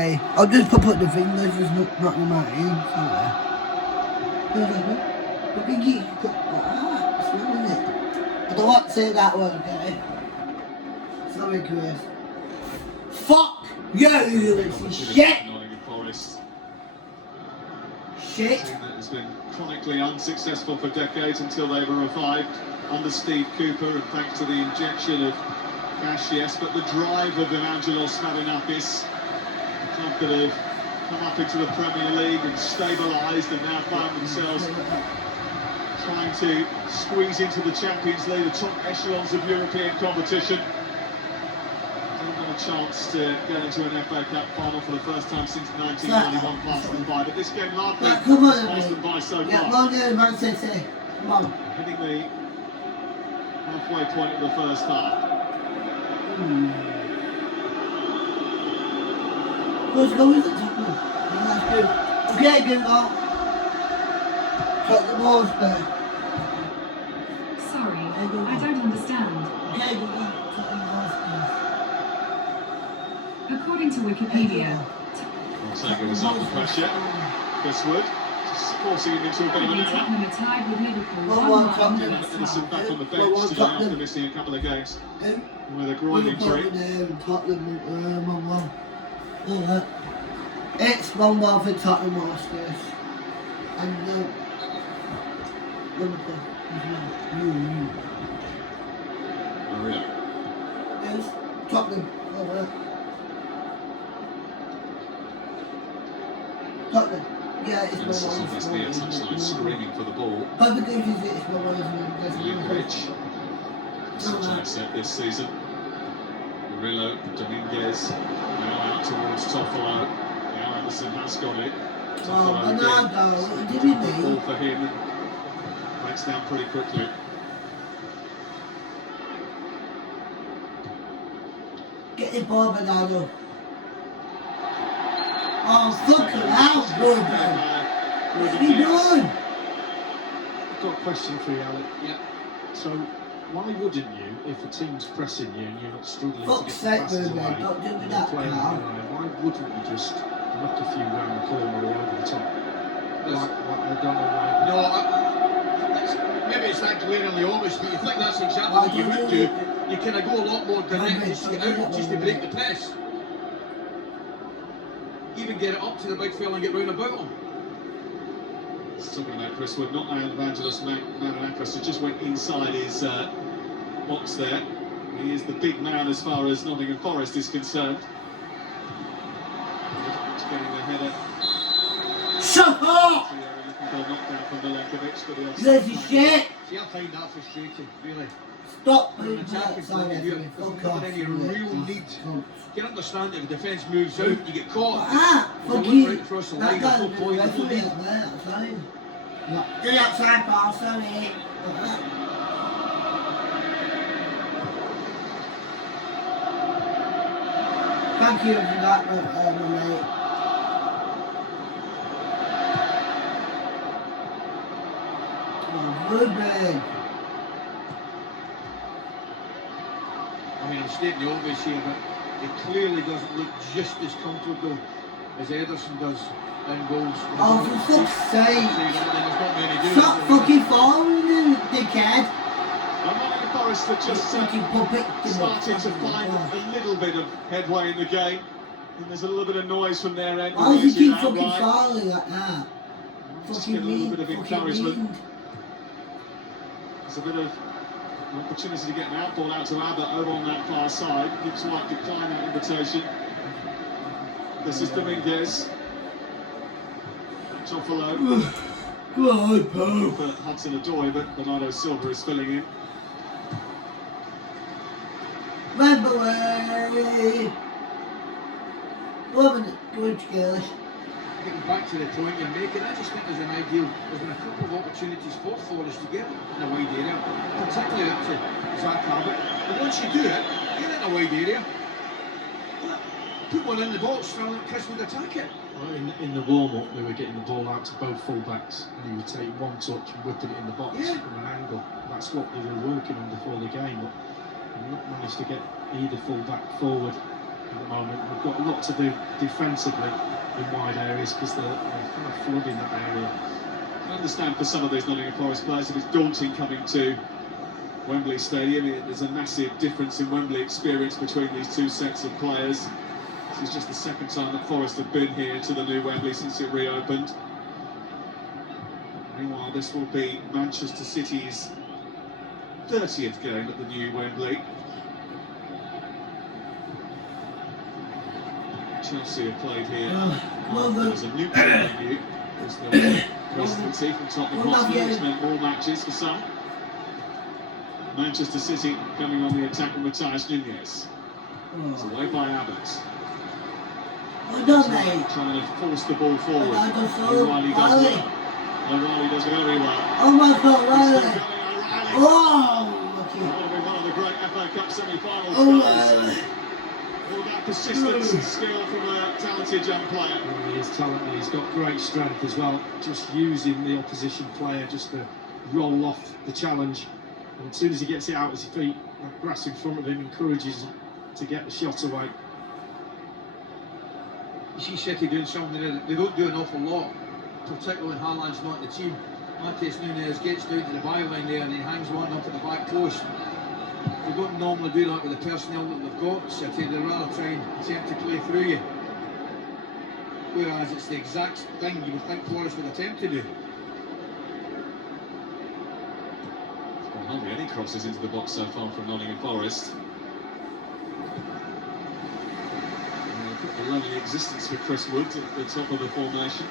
I'll just pop up the thing, there's just not the mountain. But Biggie, smelling it. I don't want to say that word, okay? Sorry, Chris. Fuck you, little shit! Shit! A team that has been chronically unsuccessful for decades until they were revived under Steve Cooper, and thanks to the injection of cash, yes, but the drive of Evangelos Marinakis, the club that have come up into the Premier League and stabilised and now found themselves trying to squeeze into the Champions League, the top echelons of European competition. Didn't have a chance to get into an FA Cup final for the first time since 1991 plus them by, but this game largely passed them by so far. Yeah, well done, Man City. Come on. Hitting the halfway point of the first half. Let's go with it, Tottenham. That's good. Okay, good goal. Cut the balls back. Sorry, I don't understand. Okay, good goal. Tottenham Hotspur. According to Wikipedia, Montague was under pressure. Chris Wood just forcing him into a bit of an error. Tottenham are tied with Liverpool. Edison back on the bench today after missing a couple of games with a groin injury. It's 1-1 for Tottenham Hotspur. And Liverpool. Maria. Yes, Tottenham. Tottenham. Yeah, it's This is 1-1. obviously a touchline screaming for the ball. But the thing is, it's 1-1. Lukovic, such set this season. Murillo, Dominguez, now out towards Toffolo. Now Anderson has got it. Toffolo again. Did he Ball for him and breaks down pretty quickly. Get the ball, Bernardo. Oh, fucking hell, Gordon. What are you doing? I've got a question for you, Alec. Yeah. So, why wouldn't you, if a team's pressing you and you're not struggling Fuck's to get the sake, passes Ruben, away, don't do me and that, you're playing pal. on the line, why wouldn't you just knock a few round the corner or over the top? I don't know why. No, maybe it's that glaringly obvious, but you think that's exactly what you would do. You kind of go a lot more direct just to get out, just to break the press. Even get it up to the big fella and get round about him. Talking about Chris Wood, not Evangelos Marinakis, who just went inside his box there. He is the big man as far as Nottingham Forest is concerned. Just getting the header. Shut up! Looking for a knockdown from Milenkovic, but he You lazy shit! See, I find that frustrating, really. Stop From an putting that attacking side point of view, of me. if Fuck there's off. any real need. You can understand if the defence moves out, you get caught. Ah, If fuck they you. look right across the That line, guy's there's no point, there's no referee need. up there, outside. Get the outside, pal, sorry. Thank you for that, my mate. Oh, Ruben. I mean, I'm stating the obvious here, but it clearly doesn't look just as comfortable as Ederson does in goals. Oh, for fuck's sake. There's not many doing Stop it. fucking following me, dickhead. And Nottingham Forest have just Fucking puppet. started to find a little bit of headway in the game. And there's a little bit of noise from their end. Why does he keep Outright. fucking following like that? Just Fucking get a little mean, bit of fucking encouragement. mean. There's a bit of an opportunity to get an outball out to Abbott over on that far side. Gibbs White decline that invitation. This is Dominguez. Toffolo. Go on, pal. For Hudson-Odoi, but Bernardo Silva is filling in. Run away. Loving it. Good girl. Getting back to the point you're making, I just think there's an ideal. There's been a couple of opportunities for Forest to get in a wide area, particularly up to Zach Abbott. And once you do it, get in a wide area, put one in the box, and Chris would attack it. Well, in the warm-up, they were getting the ball out to both full-backs, and he would take one touch and whipping it in the box from an angle. That's what they were working on before the game, but they've not managed to get either full-back forward at the moment. We've got a lot to do defensively in wide areas because they're kind of flooding that area. I understand for some of these Nottingham Forest players if it's daunting coming to Wembley Stadium. There's a massive difference in Wembley experience between these two sets of players. This is just the second time that Forest have been here to the new Wembley since it reopened. Meanwhile, this will be Manchester City's 30th game at the new Wembley. Chelsea have played here. There's a neutral venue. There's the presidency from Tottenham Hotspur, which meant more matches for some. Manchester City coming on the attack with Matthias Nunez. It's away by Abbott. Well done, mate. Trying to force the ball forward. Well done, so O'Reilly does Riley. well. O'Reilly does very well. Oh my God, Riley. Still going, O'Reilly. Oh, lucky. That'll be one of the great FA Cup semi-final Oh, scores. Riley. All that persistence and skill from a talented young player. Well, he is talented, he's got great strength as well, just using the opposition player just to roll off the challenge. And as soon as he gets it out his feet, that grass in front of him encourages him to get the shot away. You see City doing something there that they don't do an awful lot, particularly when Haaland's not in the team. Matthias Nunez gets down to the byline there and he hangs one up at the back post. They don't normally do that with the personnel that they've got, City. They'd rather try and attempt to play through you. Whereas it's the exact thing you would think Forest would attempt to do. Well, hardly any crosses into the box so far from Nottingham Forest. A lonely existence for Chris Wood at the top of the formation.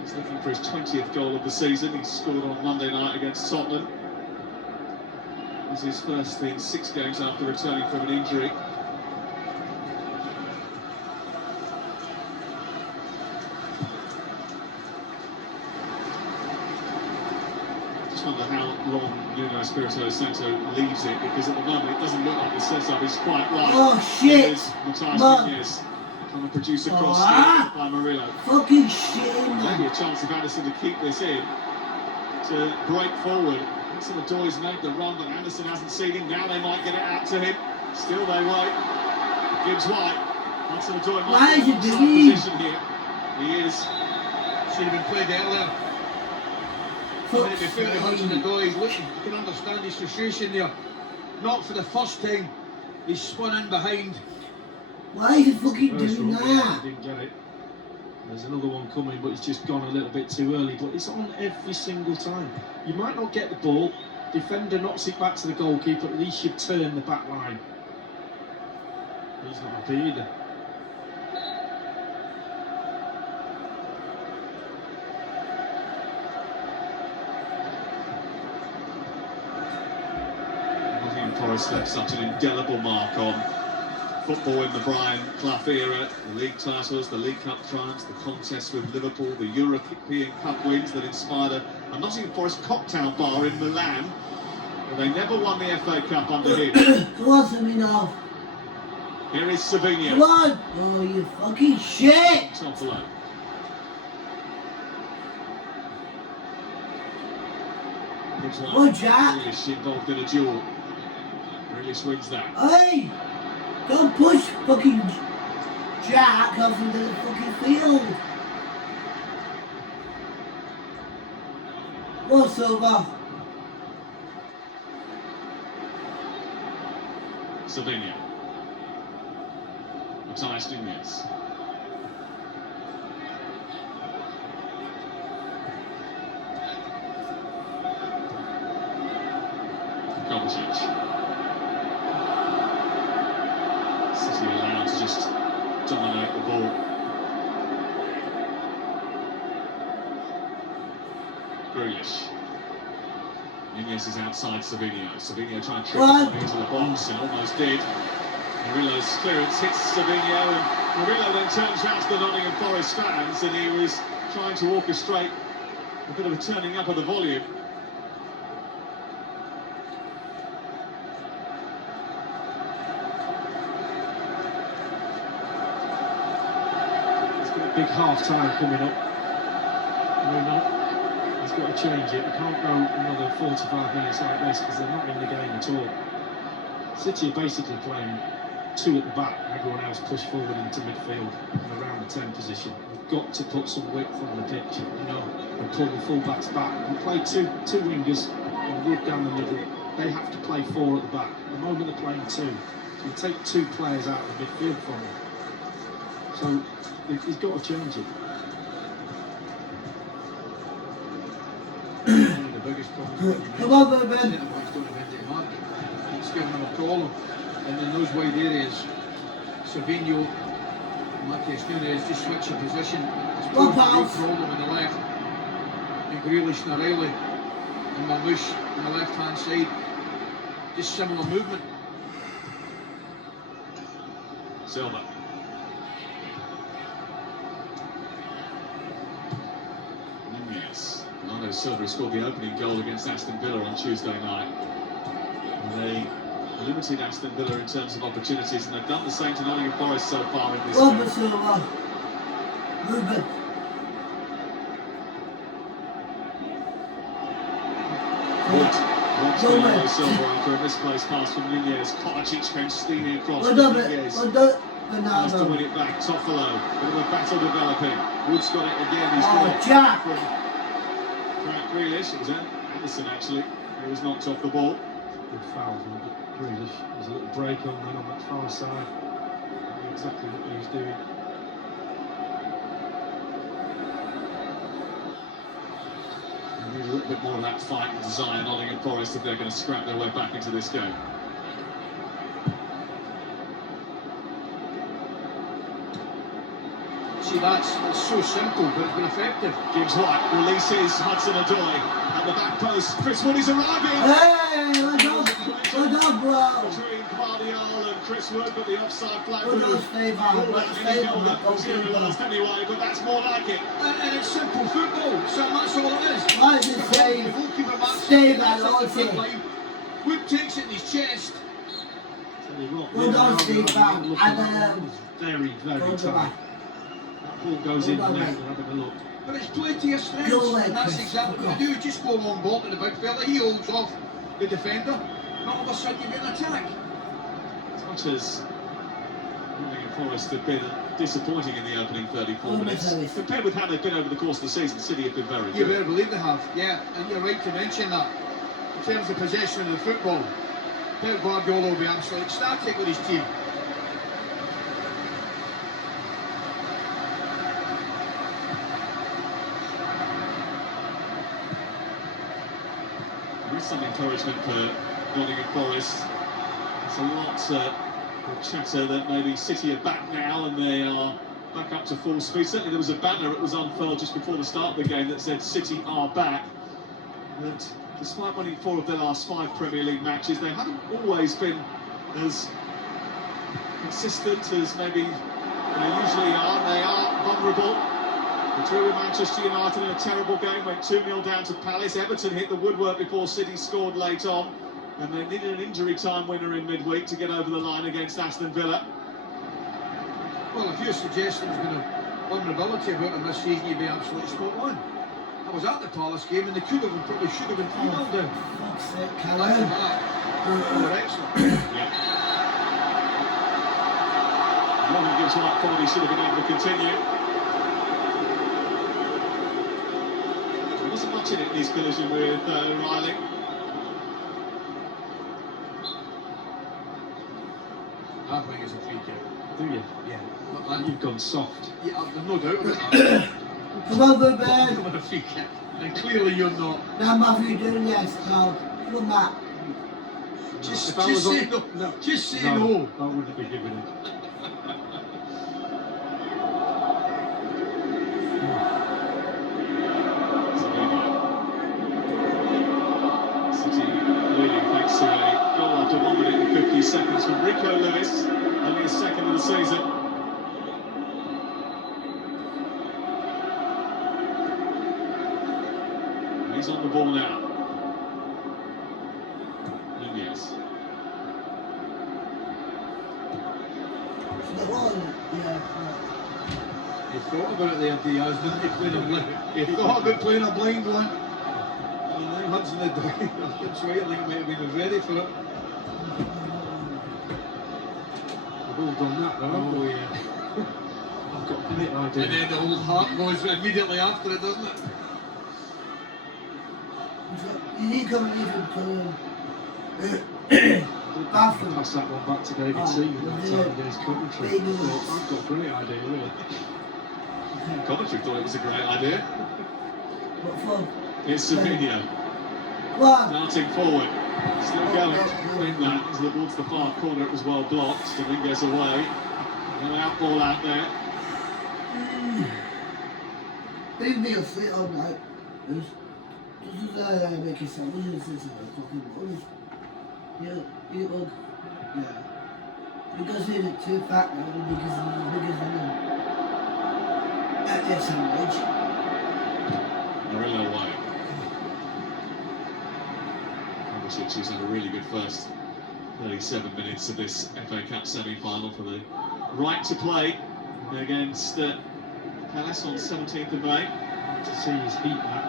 He's looking for his 20th goal of the season. He scored on Monday night against Tottenham. It was his first in 6 games after returning from an injury. I wonder how long Nuno Espirito Santo leaves it, because at the moment it doesn't look like the setup is quite right. Oh, shit. There's Matthias Man. Nunez trying to produce a cross by Murillo. Fucking shit, Maybe man. a chance of Anderson to keep this in, to break forward. Hudson Odoi's made the run, but Anderson hasn't seen him. Now they might get it out to him. Still they wait. Gibbs White. Hudson Odoi Why might is be it in some believe? position here. He is. Should have been played earlier. Fuck. It'd be fair to Hudson Odoi. He's looking, you can understand his frustration there. Not for the first time. He's spun in behind. Why is he fucking First doing one, yeah, that? he didn't get it. There's another one coming, but it's just gone a little bit too early. But it's on every single time. You might not get the ball, defender knocks it back to the goalkeeper, at least you've turned the back line. He's not happy either. Nottingham Forest left such an indelible mark on football in the Brian Clough era. The league titles, the League Cup triumphs, the contests with Liverpool, the European Cup wins that inspired a Nottingham Forest cocktail bar in Milan. But they never won the FA Cup under him. Come on, Saminov. Here is Savinho. Come on. Oh, you fucking shit. Top below. Well, Jack. Grealish involved in a duel. Grealish wins that. Hey. Don't push fucking Jack off into the fucking field. What's over? Savinho. Matthias Nunez. Kovacic. City allowed to just dominate the ball. Grealish. Nunez is outside Savinho. Savinho trying to trick What? the into the box and almost did. Murillo's clearance hits Savinho, and Murillo then turns round to the Nottingham Forest fans, and he was trying to orchestrate a bit of a turning up of the volume. He's got a big half time coming up. He's got to change it. We can't go another 45 minutes like this because they're not in the game at all. City are basically playing two at the back, everyone else pushed forward into midfield and around the 10 position. We've got to put some width on the pitch, and pull the full-backs back. We play two wingers and Wood down the middle. They have to play 4 at the back. At the moment they're playing 2. So you take 2 players out of the midfield from them. So he's got to change it. One of the biggest problems. Come on, baby. Centre backs don't have anything to mark. It's giving them a problem. And in those wide areas, Savinho, Matheus Nunes just switch of position. It's proved a big problem on the left. And Grealish and O'Reilly and Marmoush on the left hand side. Just similar movement. Silva. Yes. Bernardo Silva scored the opening goal against Aston Villa on Tuesday night. And they limited Aston Villa in terms of opportunities, and they've done the same to Nottingham Forest so far in this Ruben game. Silva. Ruben. Wood. Bernardo Silva after a misplaced pass from Nunez. Kovacic came steaming across. Well done, Nunez well done, has to win Bernardo. it back. Toffolo. Bit of a battle developing. Wood's got it again. He's got Oh, it Jack. from Frank Grealish. It was Anderson actually. He was knocked off the ball. Good foul from Grealish. There's a little break on that far side. I knew exactly what he was doing. They need a little bit more of that fight and desire, Nottingham Forest, if they're going to scrap their way back into this game. See, that's so simple, but it's been effective. Gibbs White releases Hudson-Odoi at the back post. Chris Wood is arriving. Hey, well done, bro. Between Guardiola and Chris Wood, but the offside flag Well done, ruled Steve. out Well, any Steve, goal that was going to be lost anyway, but that's more like it. And it's simple football, so that's all it is. Why is it The saying goalkeeper marks Steve, it, I that's love the front it. line. Wood takes it in his chest. Tell you what, Well done, Steve, Liverpool and, is very, very well done, tight. That ball goes in the well done, net, mate. we're having a look. But it's play to your strengths, Go away, and that's Chris. exactly what you do. Just go long ball to the big fella, he holds off the defender, and all of a sudden you get an attack. As much as Nottingham Forest have been disappointing in the opening 34 Oh, minutes, Miss Ellis. compared with how they've been over the course of the season, City have been very You good. better believe they have, yeah, and you're right to mention that. In terms of possession of the football, Pep Guardiola will be absolutely ecstatic with his team. There is some encouragement for Nottingham Forest. There's a lot of chatter that maybe City are back now and they are back up to full speed. Certainly there was a banner that was unfurled just before the start of the game that said City are back. That despite winning 4 of their last 5 Premier League matches, they haven't always been as consistent as maybe they usually are. They are vulnerable. They drew with Manchester United in a terrible game, went 2-0 down to Palace. Everton hit the woodwork before City scored late on. And they needed an injury time winner in midweek to get over the line against Aston Villa. Well, if you're suggesting there's been a vulnerability about them this season, you'd be absolutely spot on. I was at the Palace game and they could have and probably should have been 3-0 down. Fuck's sake, Back to Callum. back. They were excellent. Yeah. Morgan gives White thought he should have been able to continue. There wasn't much in it in his collision with Riley. I think it's a free kick. Do you? Yeah. You've gone soft. Yeah, there's no doubt about that. Come on, I'm baby. not a free kick. And clearly you're not. Now, Matthew, doing yes, now. Come on, Matt. Just If that was say on- no. Just say No, no. I wouldn't be giving it. City leading thanks to a goal after 1 minute and 50 seconds from Rico Lewis, only his second of the season. And he's on the ball now. Nunez. Yeah. You thought about it there, Diaz, didn't you? You thought about playing a blind one. And then Hudson had done it. That's right, I think he might have been ready for it. all done that though. haven't Oh, we? yeah. I've got a great And idea. then the whole heart goes immediately after it, doesn't it? You need to come and even to bathroom. Pass that one back to David Oh, Seaman we'll that do time it. against Coventry. Maybe But I've got a great idea, really. Coventry thought it was a great idea. What for? Here's Savinio One. darting forward. Still going. Playing that towards the far corner. It was well blocked. Dominguez away. No out ball out there. Leave me asleep all night. This is make it sound. This is fucking honest. Yeah, yeah. Because he's too fat now, because he's as big as him. At this age. Murillo away. Kovacic, who's had a really good first 37 minutes of this FA Cup semi-final for the right to play against Palace on 17th of May. To see his heat that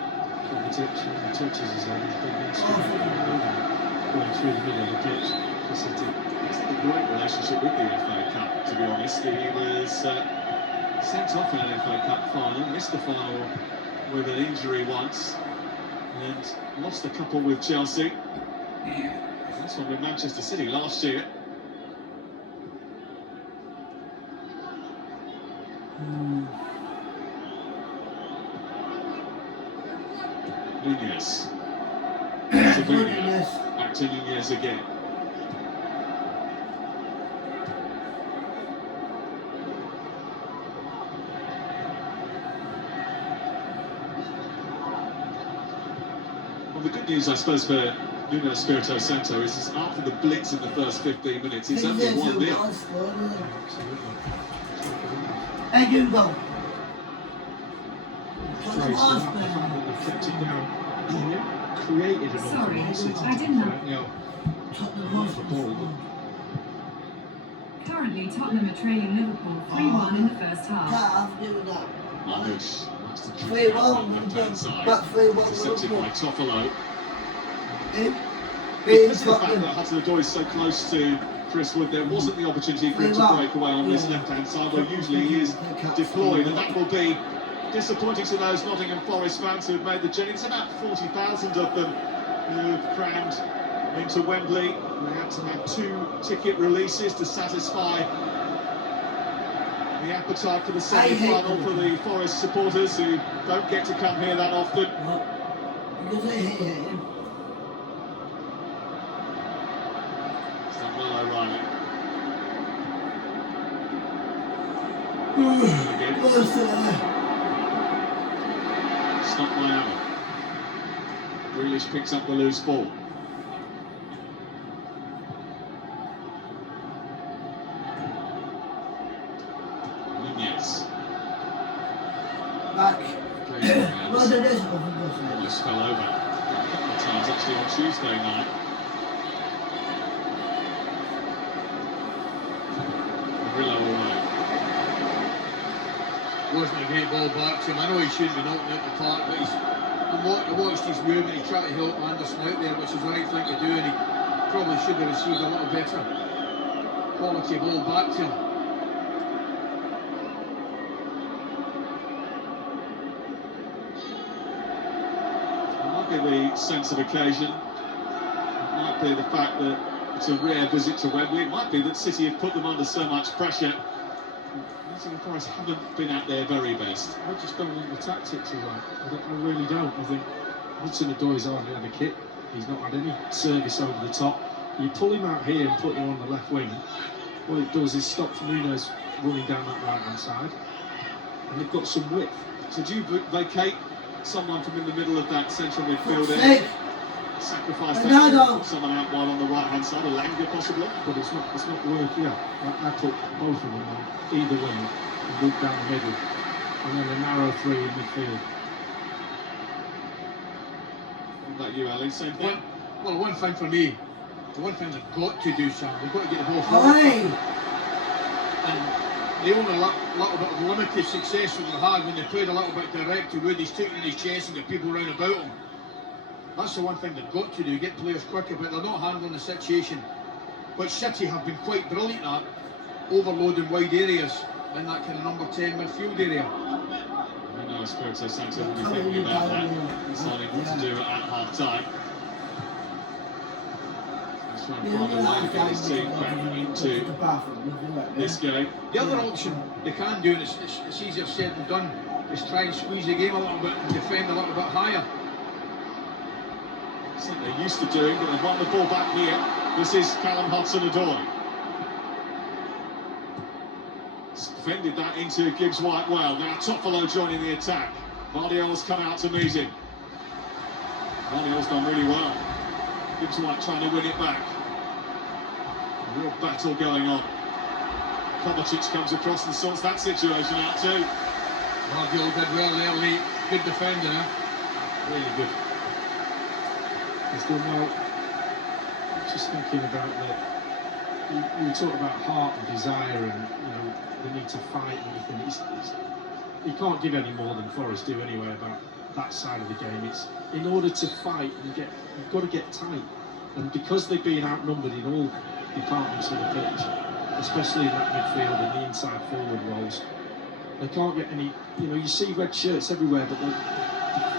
Kovacic when he touches his head, he's big instrument going through the middle of the pitch. He's had a great relationship with the FA Cup, to be honest. He was sent off in an FA Cup final, missed the final with an injury once, and lost a couple with Chelsea. That's one with Manchester City last year. Nunez. Savinio. Yes. Back to Nunez again. Well, the good news, I suppose, for Nuno Espirito Santo is after the blitz in the first 15 minutes, it's only 1-0. And you go. Trace the fact that they've kept it down. Created an Sorry, awful I didn't know. You know, the ball. Currently, Tottenham are trailing Liverpool 3-1 in the first half. Can't do that. Marcus wants to dribble 3-1, on the left-hand side. but 3-1 Intercepted by Liverpool. Toffolo. Being Because of the fact Tottenham. that Hudson-Odoi is so close to Chris Wood, there wasn't the opportunity for him to 3-1. break away on this Yeah. left-hand side, where usually he is deployed, and that will be disappointing to those Nottingham Forest fans who have made the journey. It's about 40,000 of them who have crammed into Wembley. They had to have 2 ticket releases to satisfy the appetite for the semi-final for the Forest supporters who don't get to come here that often. Because I hate him. Samuel O'Reilly. Again, it's not Miami. Grealish picks up the loose ball. Nunez. Back. Plays for What Wales. did this one Just fell over a couple of times actually on Tuesday night. Murillo away. wasn't a great ball back to him. I know he shouldn't be knocking out the park, but I watched his move and he tried to help Anderson out there, which is the right thing to do, and he probably should have received a little better quality ball back to him. It might be the sense of occasion. It might be the fact that it's a rare visit to Wembley. It might be that City have put them under so much pressure. Nottingham Forest haven't been at their very best. I just don't think the tactics are right. I really don't. I think Hudson-Odoi's hardly had a kick. He's not had any service over the top. You pull him out here and put him on the left wing. What it does is stops Nunes running down that right-hand side. And they've got some width. So do you vacate someone from in the middle of that central midfield Fuck's area? sake. Sacrifice No, that, no. put someone out wide on the right-hand side, a Langer possibly? But it's not working out. I put both of them on either wing and walk down the middle. And then a narrow three in midfield. What about you, Ali? Same thing? Well, one thing for me, the one thing they've got to do, Sam, they've got to get the ball forward. Aye. And they only a little bit of limited success that they had when they played a little bit direct to Wood. He's taking his chest and got people round about him. That's the one thing they've got to do, get players quicker, but they're not handling the situation, which City have been quite brilliant at. overloading wide areas in that kind of number 10 midfield area. I know Espirito Santo will be thinking about that, deciding what to do at half-time. He's trying to find a way to get his team back into this game. The other option they can do, and it's easier said than done, is try and squeeze the game a little bit and defend a little bit higher. Something they're used to doing, but they've won the ball back here. This is Callum Hudson-Odoi. Defended that into Gibbs White well. Now Toffolo joining the attack. Vardiol's come out to meet him. Vardiol's done really well. Gibbs White trying to win it back. A real battle going on. Kovacic comes across and sorts that situation out too. Vardiol did well there, Lee. Good defender, huh? Really good. He's done well. Just thinking about that. We talk about heart and desire, and the need to fight and everything. He can't give any more than Forest do anyway about that side of the game. It's in order to fight and you've got to get tight, and because they've been outnumbered in all departments of the pitch, especially in that midfield and the inside forward roles, they can't get any. You see red shirts everywhere, but they're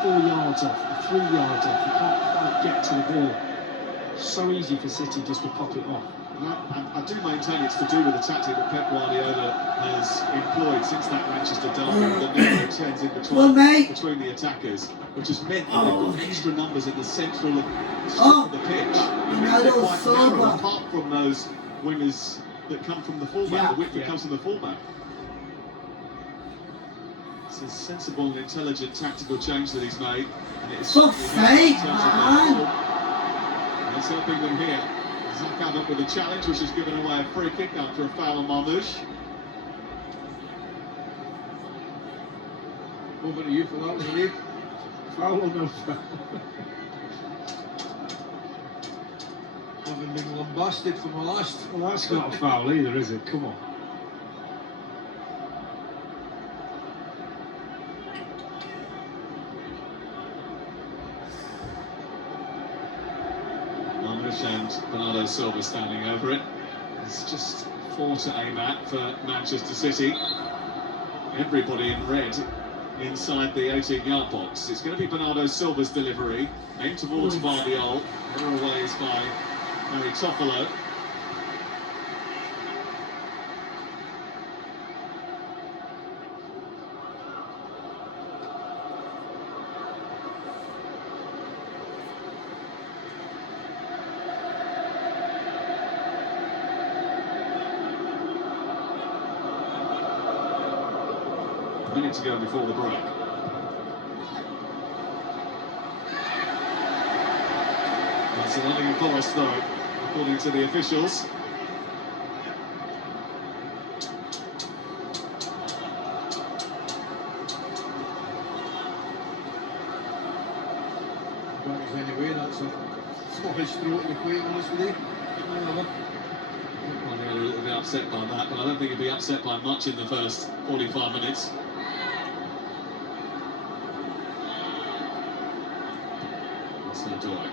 4 yards off, they're 3 yards off. You can't quite get to the ball. So easy for City just to pop it off. I do maintain it's to do with the tactic that Pep Guardiola has employed since that Manchester derby, the narrow tens in between the attackers, which has meant that they've got extra numbers in the central of the pitch. They're quite narrow, apart from those wingers that come from the fullback, the width that comes from the fullback. It's a sensible and intelligent tactical change that he's made, and it's it's helping them here. Zach Abbott with a challenge, which has given away a free kick after a foul on Marmoush. Over to you for that one, Lee. Foul or no foul? Having been lambasted for my last. Well, that's not a foul either, is it? Come on. And Bernardo Silva standing over it. It's just 4 to aim at for Manchester City. Everybody in red inside the 18-yard box. It's going to be Bernardo Silva's delivery, aimed towards Vardiol. Header away is by Harry Toffolo. A minute to go before the break. That's a Nottingham Forest though, according to the officials. Anyway, that's a Scottish throw to be quite honest with you. Well, they're a little bit upset by that, but I don't think he'll be upset by much in the first 45 minutes. Odoi.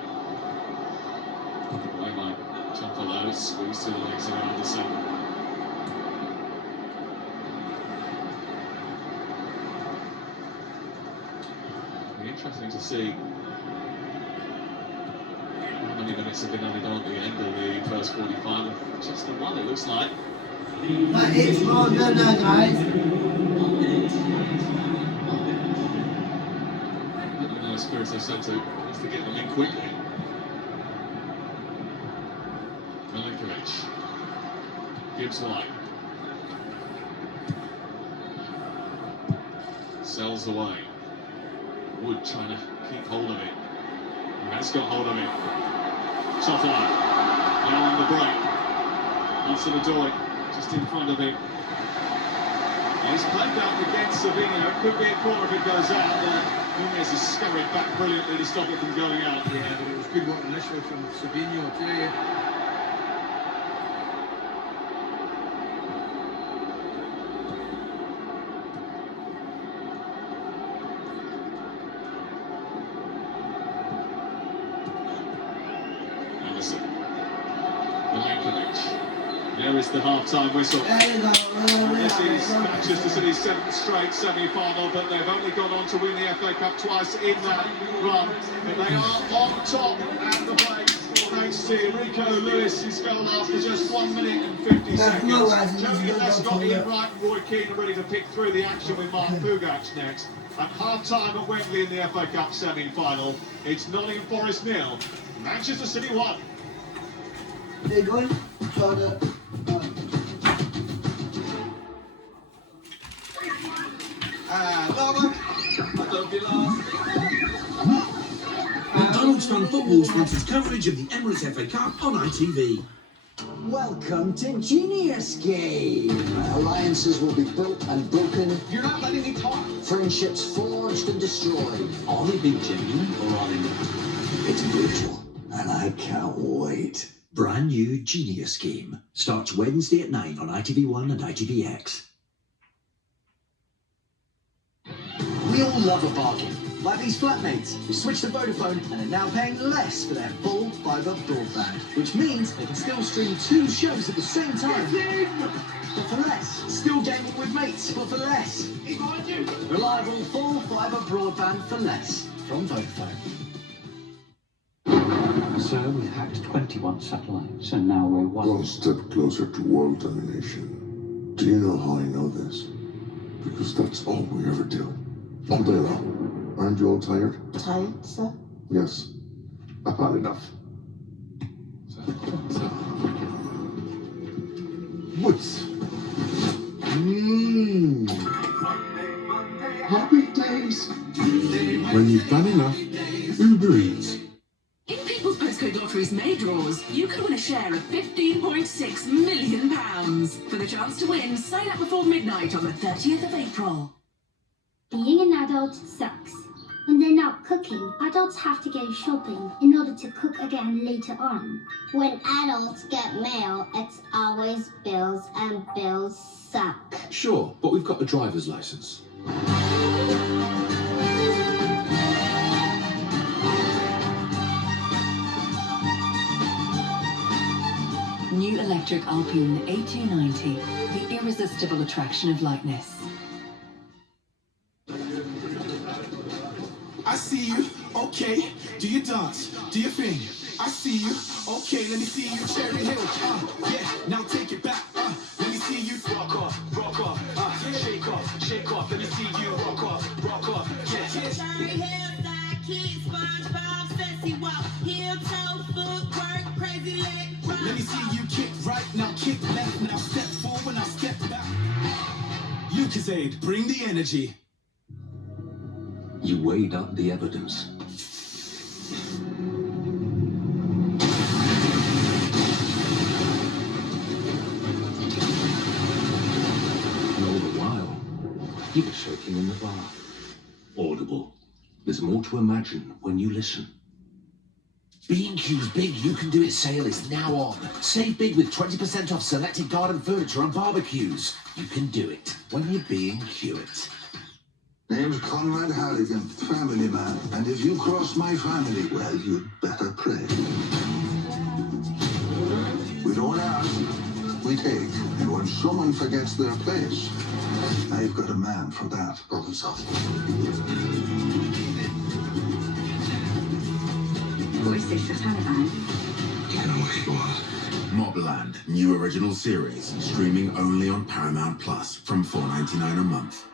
Away by Toffolo, squeezed to the legs of Anderson. It'll be interesting to see how many minutes have been added on at the end of the first 45. Just the one, it looks like. It's more than that, guys. Espirito Santo wants to get them in quickly. Milinkovic. Gibbs White. Sells away. Wood trying to keep hold of it. He has got hold of it. Toffolo. Now on the break. Hudson-Odoi just in front of him. He's played out against Savinho. It could be a corner if it goes out. Nunez has scurried back brilliantly to stop it from going out. Yeah, but it was good work initially from Savinho, I tell you. Anderson. Milinkovic. There Lewis, the half-time whistle. There you go. And this is Manchester City's 7th straight semi-final, but they've only gone on to win the FA Cup twice in that run. But they are on top at the break, thanks to Rico Lewis' goal after just 1 minute and 50 seconds. Tony Lescott, Ian Wright and Roy Keane are ready to pick through the action with Mark Pugac next. At half-time at Wembley in the FA Cup semi-final, it's Nottingham Forest 0, Manchester City 1. They're going for the... McDonald's Fan Football sponsors coverage of the Emirates FA Cup on ITV. Welcome to Genius Game. Alliances will be built and broken. You're not letting me talk. Friendships forged and destroyed. Are they being genuine or are they not? It's brutal, and I can't wait. Brand new Genius Game starts Wednesday at 9 on ITV1 and ITVX. We all love a bargain. Like these flatmates who switched to Vodafone and are now paying less for their full fibre broadband, which means they can still stream 2 shows at the same time. But for less. Still gaming with mates, but for less. Reliable full fibre broadband for less from Vodafone. So we hacked 21 satellites, and now we're One step closer to world domination. Do you know how I know this? Because that's all we ever do. All day long. Aren't you all tired? Tired, sir? Yes. I've had enough. What's... Happy days. When you've done enough, Uber Eats. In People's Postcode Lottery's May draws, you could win a share of £15.6 million. For the chance to win, sign up before midnight on the 30th of April. Being an adult sucks. When they're not cooking, adults have to go shopping in order to cook again later on. When adults get mail, it's always bills, and bills suck. Sure, but we've got a driver's license. New electric Alpine A290, the irresistible attraction of lightness. I see you, okay, do your dance, do your thing. I see you, okay, let me see you, Cherry Hill, yeah, now take it back, let me see you rock off, shake off, let me see you rock off, yeah. Cherry Hill, sidekick, SpongeBob, sassy walk, heel toe, footwork, crazy leg rock. Let me see you kick right, now kick left, now step forward, now step back. Lucozade, bring the energy. You weighed up the evidence. And all the while, you were shaking in the bar. Audible. There's more to imagine when you listen. B&Q's Big You Can Do It sale is now on. Save big with 20% off selected garden furniture and barbecues. You can do it when you B&Q it. Name's Conrad Halligan, family man. And if you cross my family, well, you'd better pray. We don't ask, we take. And when someone forgets their place, I've got a man for that. Problem solved. Voice this for Taliban. You know where you are. Mobland, new original series, streaming only on Paramount Plus from $4.99 a month.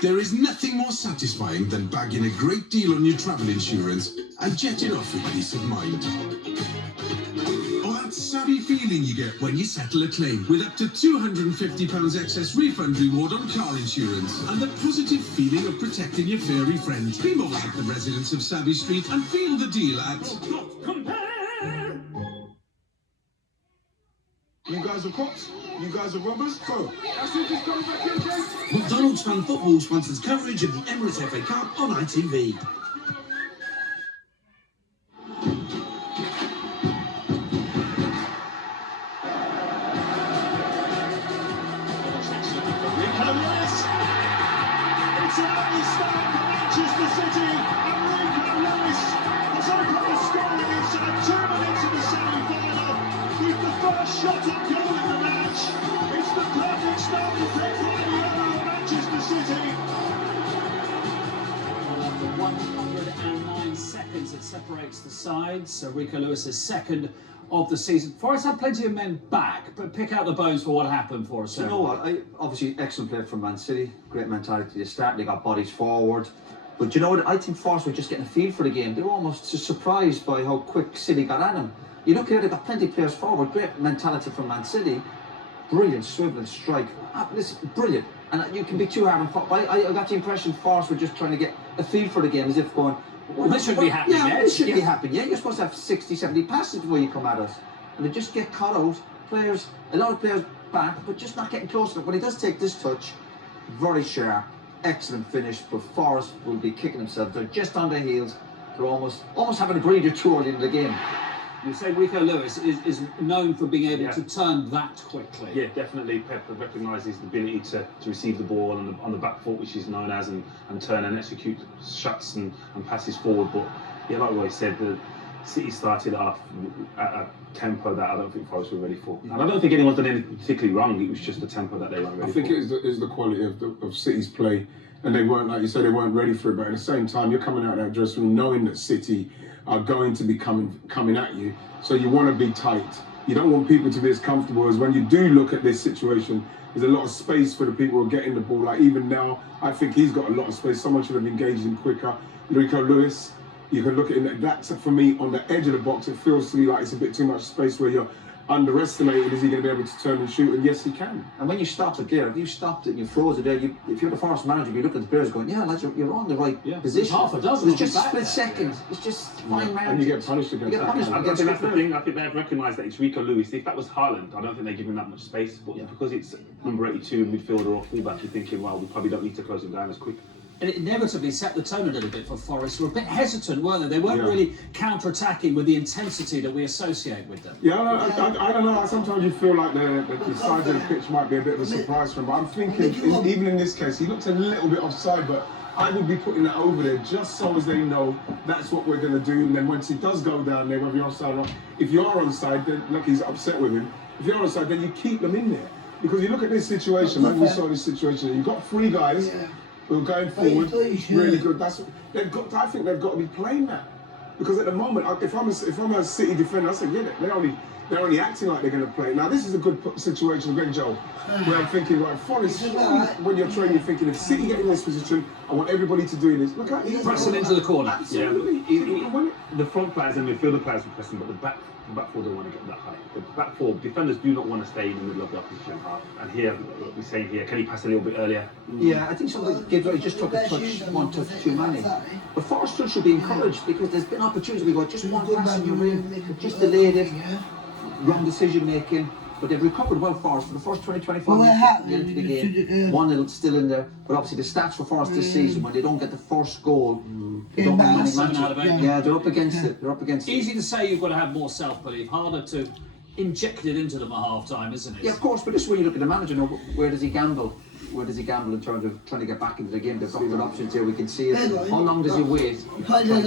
There is nothing more satisfying than bagging a great deal on your travel insurance and jetting off with peace of mind. Or that savvy feeling you get when you settle a claim with up to £250 excess refund reward on car insurance, and the positive feeling of protecting your furry friends. Be more like the residents of Savvy Street and feel the deal at... You guys are cops? You guys are robbers? So, that's it, just coming back in, Jay. McDonald's Fan Football sponsors coverage of the Emirates FA Cup on ITV. Rico Lewis! It's an early start for Manchester City, and shot on goal in the match. It's the perfect start to Pep Guardiola of Manchester City. After 109 seconds, it separates the sides. So Rico Lewis is second of the season. Forest had plenty of men back, but pick out the bones for what happened for us. You know what? Obviously, excellent play from Man City. Great mentality to start. They got bodies forward. But you know what? I think Forest were just getting a feel for the game. They were almost surprised by how quick City got at them. You look here, they got plenty of players forward. Great mentality from Man City. Brilliant swivel and strike. This brilliant. And you can be too hard on Forest. I got the impression Forest were just trying to get a feel for the game, as if going, well, this should be happening. Yeah, this should be happening. Yeah, you're supposed to have 60, 70 passes before you come at us. And they just get caught out. Players, a lot of players back, but just not getting close enough. When he does take this touch, very sharp, excellent finish, but Forest will be kicking themselves. They're just on their heels. They're almost having agreed it too early in the game. You say Rico Lewis is known for being able to turn that quickly. Yeah, definitely. Pep recognises the ability to receive the ball on the back foot, which is known as, and turn and execute shots and passes forward. But yeah, like Roy said, the City started off at a tempo that I don't think Forest were ready for. And I don't think anyone's done anything particularly wrong. It was just the tempo that they weren't ready for. I think it is the quality of City's play, and they weren't, like you said, they weren't ready for it. But at the same time, you're coming out of that dressing room knowing that City are going to be coming at you, so you want to be tight. You don't want people to be as comfortable as when you do look at this situation. There's a lot of space for the people who are getting the ball. Like even now, I think he's got a lot of space. Someone should have engaged him quicker. Rico Lewis, you can look at him. That's for me on the edge of the box. It feels to me like it's a bit too much space where you're underestimated. Is he going to be able to turn and shoot? And yes, he can. And when you stop it there, if you stopped it and you froze it there, if you're the Forest manager, you look at the players going, yeah, lads, you're on the right position. Half a dozen. It's just a split second. It's just fine margin. And you get punished against that. I think that's the thing. I think they've recognised that it's Rico Lewis. If that was Haaland, I don't think they give him that much space. But because it's number 82 midfielder or fullback, you're thinking, well, we probably don't need to close him down as quick. And it inevitably set the tone a little bit for Forest. They were a bit hesitant, weren't they? They weren't really counter-attacking with the intensity that we associate with them. Yeah, I don't know. Sometimes you feel like the size of the pitch might be a bit of a surprise for him. But I'm thinking, even in this case, he looks a little bit offside, but I would be putting that over there just so as they know that's what we're going to do. And then once he does go down there, whether you're offside or not, if you are onside, then look, he's upset with him. If you're onside, then you keep them in there. Because you look at this situation, like we saw this situation, you've got three guys who are going forward, really good. I think they've got to be playing that. Because at the moment, if I'm a City defender, I say, yeah, they're only acting like they're going to play. Now, this is a good situation again, Joe, where I'm thinking, right, Forest, when you're training, you're thinking, if City get in this position, I want everybody to do this. Look at it. Pressing into the corner. Absolutely. Yeah, the front players and midfielder players were pressing, but the back four don't want to get that high. The back four defenders do not want to stay in the middle of the opposition half. And here, we're saying here, can he pass a little bit earlier? Yeah, I think something gives. He just took a touch, one touch too many. But Forest should be encouraged because there's been opportunities. We got just one pass in your in, just delayed it, wrong decision making. But they've recovered well, Forest, for the first 20-25 minutes into the game. 1-0 still in there. But obviously the stats for Forest this season, when they don't get the first goal, they don't have many matches. Yeah, they're up against it. They're up against it. Easy to say you've got to have more self-belief. Harder to inject it into them at half-time, isn't it? Yeah, of course. But this is where you look at the manager. Where does he gamble? Where does he gamble in terms of trying to get back into the game? They've got good options here. We can see it. How long does he wait? But still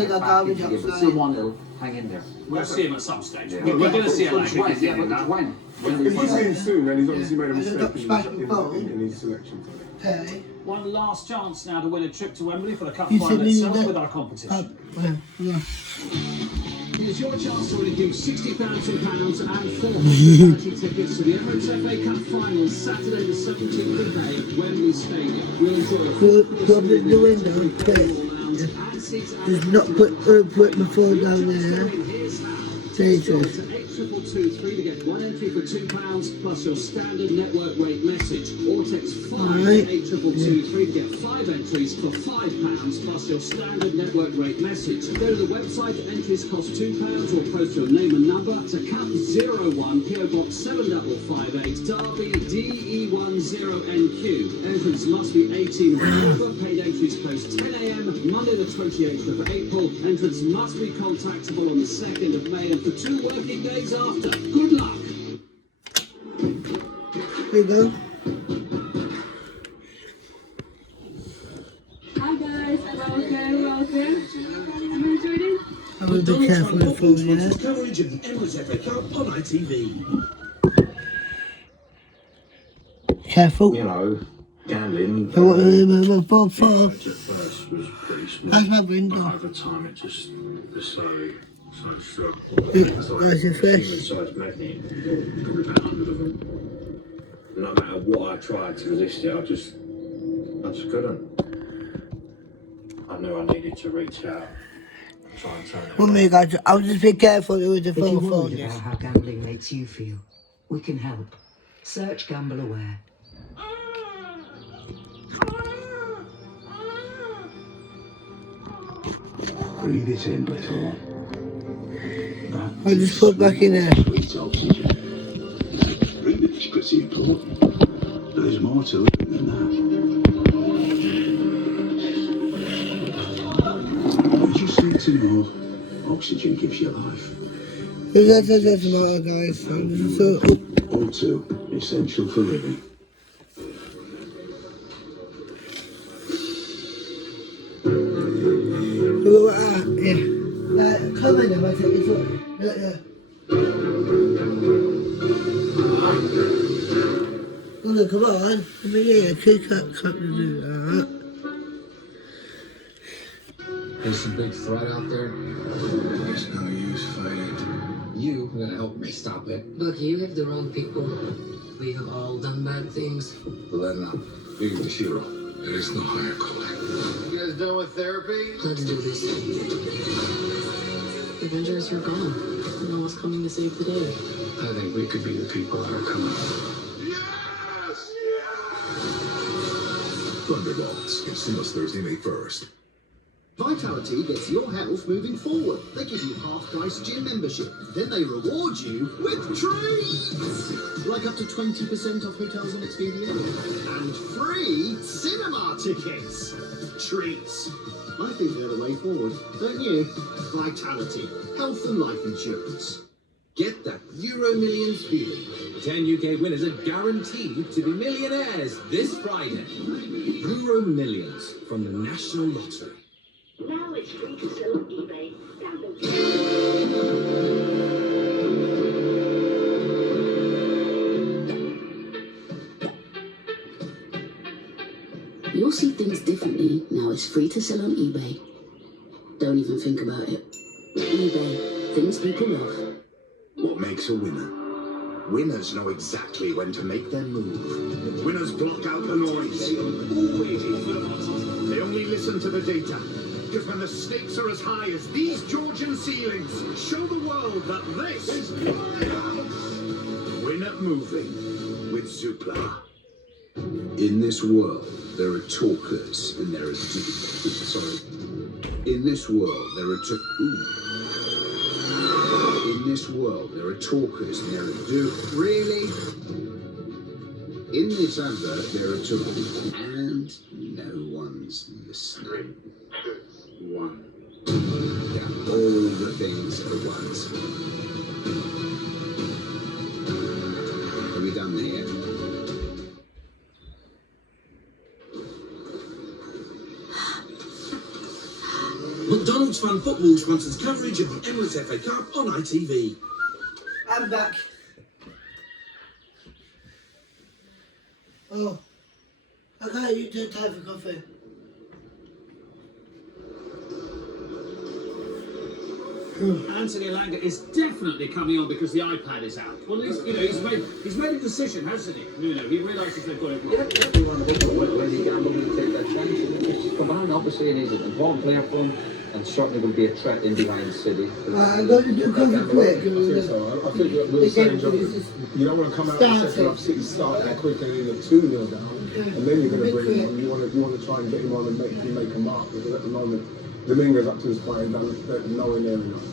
1-0. Hang in there. We'll see him at some stage. We're going to see it later. Yeah, but when? If he's in soon, then he's obviously made a mistake in his selection. One last chance now to win a trip to Wembley for the cup final itself with our competition. Here's your chance to redeem £60,000 and 430 tickets to the Emirates FA Cup final Saturday the 17th of May, Wembley Stadium. You'll enjoy Just not put my phone down there. Jesus. 82223 to get one entry for £2 plus your standard network rate message. Or text 5 82223 to get 5 entries for £5 plus your standard network rate message. Go to the website, entries cost £2 or post your name and number to Cup 01 PO Box 7558 Derby DE10NQ. Entrance must be 18 or over. Paid entries post 10 AM Monday the 28th of April. Entrance must be contactable on the 2nd of May and for 2 working days after. Good luck. Here you go. Hi guys, welcome. You enjoyed it? I'm going to be careful with the phone, yeah? Coverage of the Emirates FA Cup on ITV. careful. You know, gambling. So what the four? At first was pretty smooth. How's my window? But over time, it just slowly struggled. Where's your fish? Human-sized magnet, probably about 100 of them. No matter what I tried to resist it, I just couldn't. I knew I needed to reach out, try and turn it. Well, me, guys, I'll just be careful with the If you're phone. worried about how gambling makes you feel, we can help. Search Gamble Aware. Breathe it in, little. I'll just put it back in there. Sweet oxygen. Breathing is pretty important. But there's more to it than that. You just need to know oxygen gives you life. That's tomorrow, guys. O2, essential for living. Look at that, yeah. Come in, I take it up. Yeah. Look, come on. I mean, yeah, kick that cut to do that. There's some big threat out there. There's no use fighting. You are gonna help me stop it. Look, you have the wrong people. We have all done bad things. Well then, you're the hero. There is no higher calling. You guys done with therapy? Let's do this. Avengers are gone. No one's coming to save the day. I think we could be the people that are coming. Thunderbolts in cinemas Thursday, May 1st. Vitality gets your health moving forward. They give you half-price gym membership. Then they reward you with treats! Like up to 20% off hotels on Expedia. And free cinema tickets! Treats! I think they're the way forward, don't you? Vitality. Health and life insurance. Get that Euro Millions feeling. 10 UK winners are guaranteed to be millionaires this Friday. Euro Millions from the National Lottery. Now it's free to sell on eBay. You'll see things differently. Now it's free to sell on eBay. Don't even think about it. eBay. Things people love. What makes a winner? Winners know exactly when to make their move. Winners block out the noise. They only listen to the data. Because when the stakes are as high as these Georgian ceilings, show the world that this is my house. Win at moving with Zoopla. In this world, there are talkers and there are sorry. In this world, there are In this world, there are talkers and there are Really? In this advert, there are talkers and no one's listening. One. Yeah, all the things at once. Are we done here? McDonald's Fun Football sponsors coverage of the Emirates FA Cup on ITV. I'm back. Oh. Okay, you do time for coffee. Anthony Elanga is definitely coming on because the iPad is out. Well, he's made a decision, hasn't he? He realises they've got it wrong. Everyone when he gambled, he take that chance. It's combined, obviously, and he's an important player for him, and certainly will be a threat in behind City. I'm going to do coffee quick. I think what we were saying, John, you don't want to come out and set up City start that quick and then you're 2-0 down, and then you're going to bring him on. You want to try and get him on and make a mark, because at the moment, Dominguez up to his point and done nowhere near enough.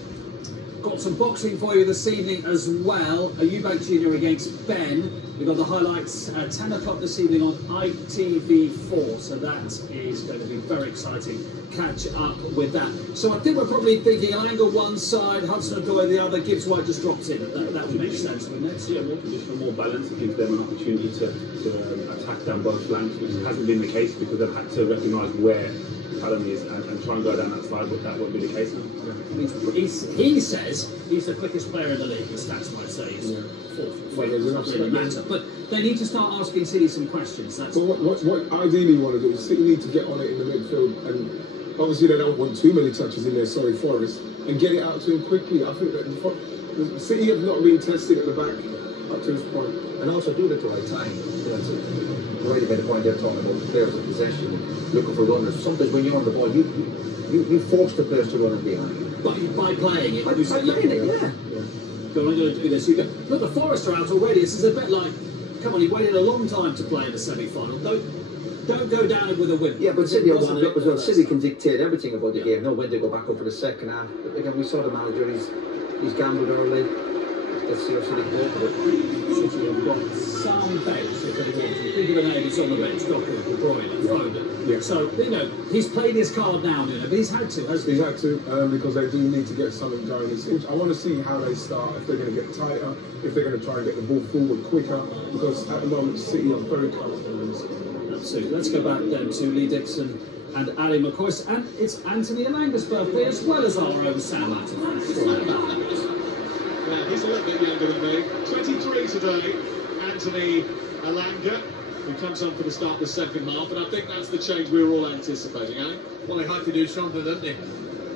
Got some boxing for you this evening as well. Eubank Jr. against Ben. We've got the highlights at 10 o'clock this evening on ITV4. So that is going to be very exciting. Catch up with that. So I think we're probably thinking Elanga one side, Hudson-Odoi the other, Gibbs White just drops in. That would make sense, wouldn't it? Yeah, more positional, more balance. It gives them an opportunity to attack down both flanks, which hasn't been the case because they've had to recognise where academies and try and go down that side, but that won't be the case now. He says he's the quickest player in the league. The stats might say he's fourth. Well, there's enough Doesn't really matter. But they need to start asking City some questions. That's But what ideally you want to do is City need to get on it in the midfield, and obviously they don't want too many touches in there, sorry, Forest, and get it out to him quickly. I think that the City have not been tested at the back up to this point. And also do it at the right time. You know, you already made a point there talking about players in possession, looking for runners. Sometimes when you're on the ball, you force the players to run in behind you. by playing it. By playing it, yeah. Go on, I'm going to do this. You go, look, the Forest are out already. This is a bit like, come on, he waited a long time to play in the semi-final. Don't go down with a win. Yeah, but City are warmed up as well. City can dictate everything about the game. Know when they go back up for the second half. But again, we saw the manager. He's gambled early. Let's see how City go for it. City have got some bench they could have gone to. Think of the name that's on the bench. Doku, De Bruyne, Foden. Yeah. So, you know, he's played his card now, you know, but he's had to, hasn't he? He's had to, because they do need to get something going. I want to see how they start, if they're going to get tighter, if they're going to try and get the ball forward quicker, because at the moment City are very comfortable in this game. Absolutely. Let's go back then to Lee Dixon and Ali McCoist, and it's Anthony Elanga's birthday as well as our own Sam Latin. He's a little bit younger than me. 23 today, Anthony Elanga, who comes on for the start of the second half, and I think that's the change we were all anticipating, eh? Well, they had to do something, didn't they? I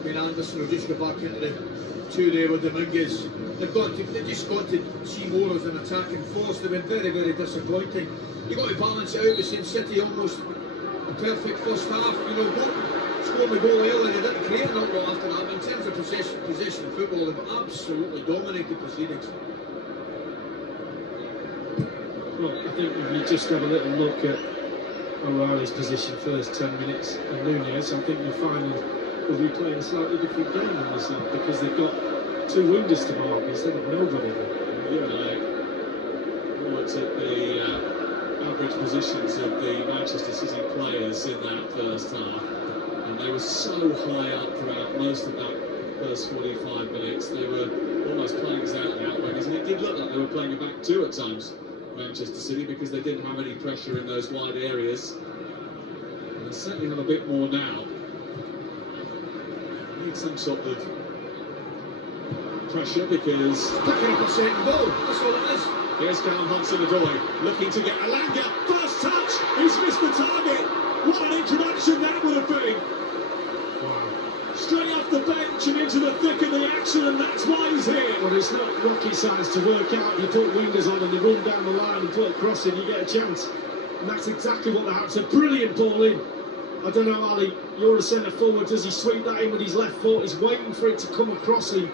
mean, Anderson will just go back into the two there with Dominguez. They just got to see more as an attacking force. They've been very, very disappointing. You've got to balance it out with Sin City almost a perfect first half. You know, scored the goal early, they didn't create an awful lot after that. But in terms of possession football, they've absolutely dominated proceedings. Well, I think if you just have a little look at O'Reilly's position first 10 minutes and Nunez, I think you'll find we'll be playing a slightly different game in this league because they've got two wingers to mark instead of nobody. You and I looked at the average positions of the Manchester City players in that first half, and they were so high up throughout most of that first 45 minutes. They were almost playing as out and out wingers, and it did look like they were playing a back two at times, Manchester City, because they didn't have any pressure in those wide areas. And they certainly have a bit more now. Need some sort of pressure because picking up a second ball, that's all it is. Here's Callum Hudson-Odoi looking to get Elanga. First touch, he's missed the target. What an introduction that would have been. Straight off the bench and into the thick of the action, and that's why he's here. Well, it's not rocket science to work out. You put wingers on and they run down the line and put a cross in, you get a chance. And that's exactly what happened. It's a brilliant ball in. I don't know, Ali, you're a centre forward. Does he sweep that in with his left foot? He's waiting for it to come across him.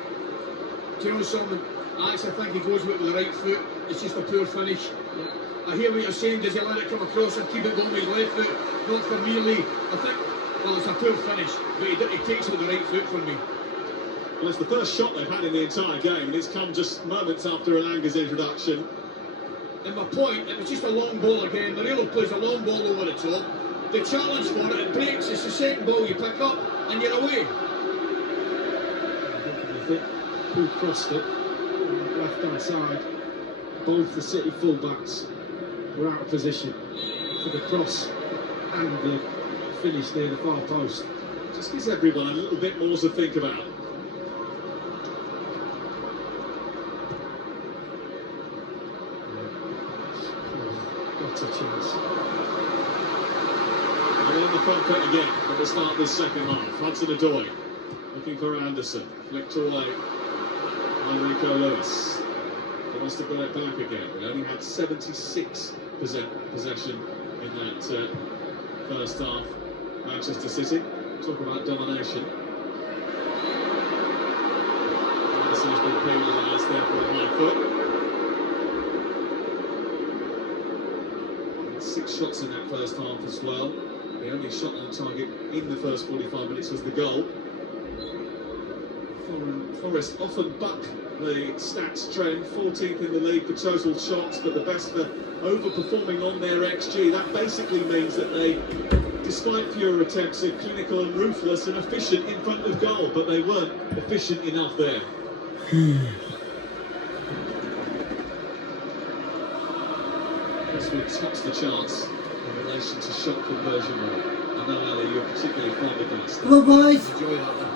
Do you know something? I actually think he goes with the right foot. It's just a poor finish. I hear what you're saying. Does he let it come across and keep it going with his left foot? Not for me, Lee. I think, well, it's a poor finish, but he takes it with the right foot for me. Well, it's the first shot they've had in the entire game, and it's come just moments after Elanga's introduction. And my point, it was just a long ball again. Murillo plays a long ball over the top. They challenge for it, it breaks. It's the second ball you pick up, and you're away. I think who crossed it on the left-hand side. Both the City fullbacks were out of position for the cross and the finish near the far post. Just gives everyone a little bit more to think about. What a chance. And in the front foot again at the start of this second half. Hudson-Odoi looking for Anderson. Flicked away by Rico Lewis. He wants to bring it back again. We only had 76% possession in that first half. Manchester City, talk about domination. Anderson's been penalised there for a high foot. 6 shots in that first half as well. The only shot on target in the first 45 minutes was the goal. Forest often buck the stats trend, 14th in the league for total shots, but the best for overperforming on their XG. That basically means that they, despite fewer attempts, are clinical and ruthless and efficient in front of goal, but they weren't efficient enough there. This week tops the charts in relation to shot conversion rate. I know, Ali, you're particularly fond of that stuff. Come on, boys. Enjoy that one.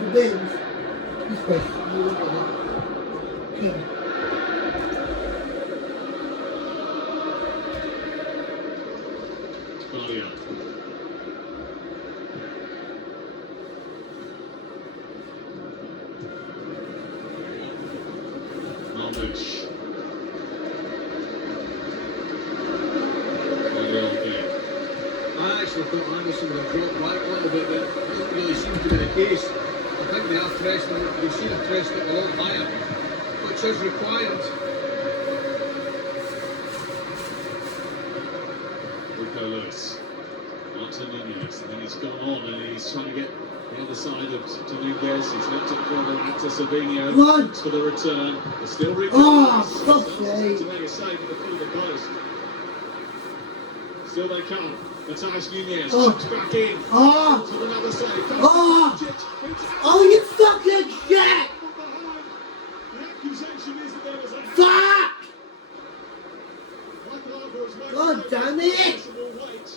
The bins. This way. Look at that. Okay. Mario. Malmich. I actually thought Anderson would have dropped back a little bit, but it doesn't really seem to be the case. I think they have pressed it, you've seen them pressed it a lot higher, which is required. Rico Lewis. Martin Nunez, and then he's gone on and he's trying to get the other side of to Nunez. He's left it corner out to Savinho. Thanks for the return. There's still Rico Lewis. Fuck's Starts sake. to make a save at the foot of the post. Still they come. Matthias Nunez checks back in. To another save. Oh, you fucking shit! The accusation is that there was a Fuck! Michael Alvarez made God damn it! possible wait.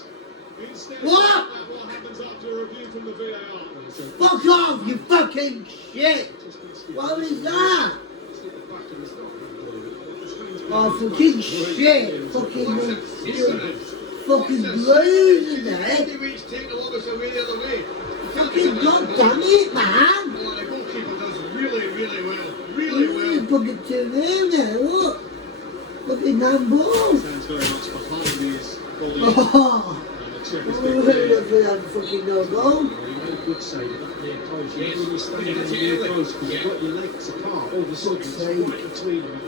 Instead, What? what happens after a review from the VAR? Fuck off, you fucking shit! What is that? Oh, fucking shit! Fucking blues in there! Heavyweights take the lobbies away the other way. Fucking god damn it, man! Oh, the goalkeeper does really, really well. Really well. You fucking turn in there, look! Fucking damn ball! Stands very much behind his body. Oh! And the check has Oh, been look cleared. at that fucking no goal! Good save at near close. When you stand at near close, because you've got your legs apart, all of a sudden it's right between them.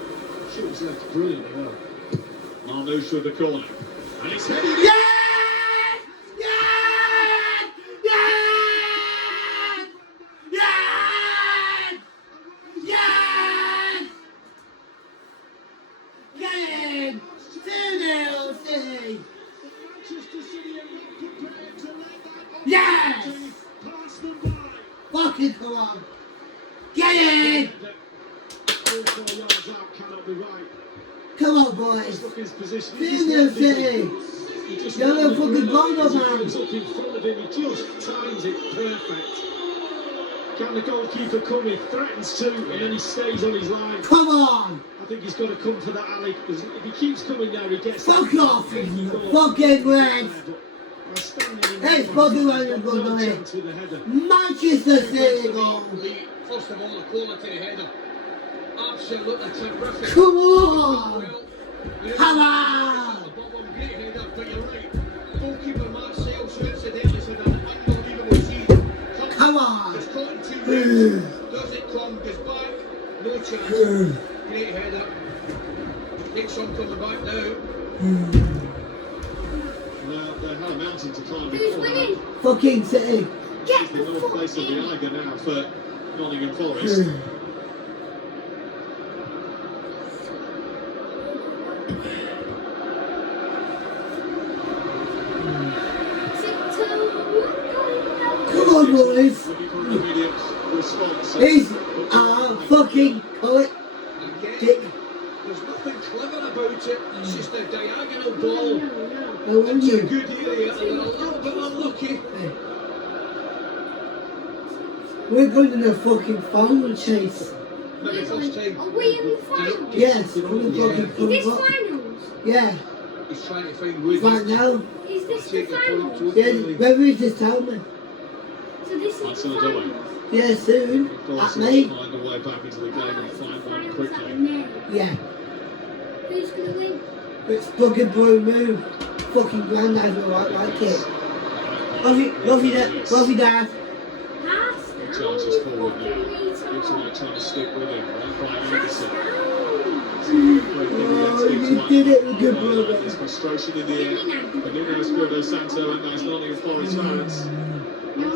Shoots left brilliantly well. Marnouche with the corner. And it's headed in. Yeah! Yes! Fucking come on! Get in! 4 yards out cannot be right. Come on, boys! Look at his position. Finish it! You're a fucking bomber, man! He's up in front of him, he just times it perfect. Can the goalkeeper come? He threatens to, and then he stays on his line. Come on! I think he's got to come for that alley, because if he keeps coming there, he gets Fuck that. off! Fucking red! Hey, fucking red and good away! Manchester City goal! First of all, the quality of the header. Absolutely terrific. Come on! Come on! Great header, but you're right. Goalkeeper Matt Sales, who incidentally had an unbelievable season. Come on! It's caught in 2 minutes. Doesn't come, goes back. No chance. Great header. Next one coming back now. They had a mountain to climb before that. Fucking City! It's the north face of the Eiger now for Nottingham Forest. Come on, boys! Immediate response. He's fucking poet. Dick. There's nothing clever about it. It's just a diagonal ball. No wonder It's a you. good area, and they're a little bit unlucky. We're going in a fucking final chase. Maybe first time. Are we in the finals? Yes, we're fucking Is this final. finals? Yeah, He's trying to find ways. right now. Is this the finals? Yeah, where is this town, man? So this is That's the another way. finals? Yeah, soon. Forest At will me. find a way back into the game and find one quickly. Yeah. Who's going to win? It's fucking blue moon. Fucking granddad will like it. Love you, dad. Pass He charges forward now. Looks like trying to stick with him. Right by Anderson. Oh, you did it with good brother. There's frustration in the air. The Nuno Espirito Santo and those Nottingham Forest fans. No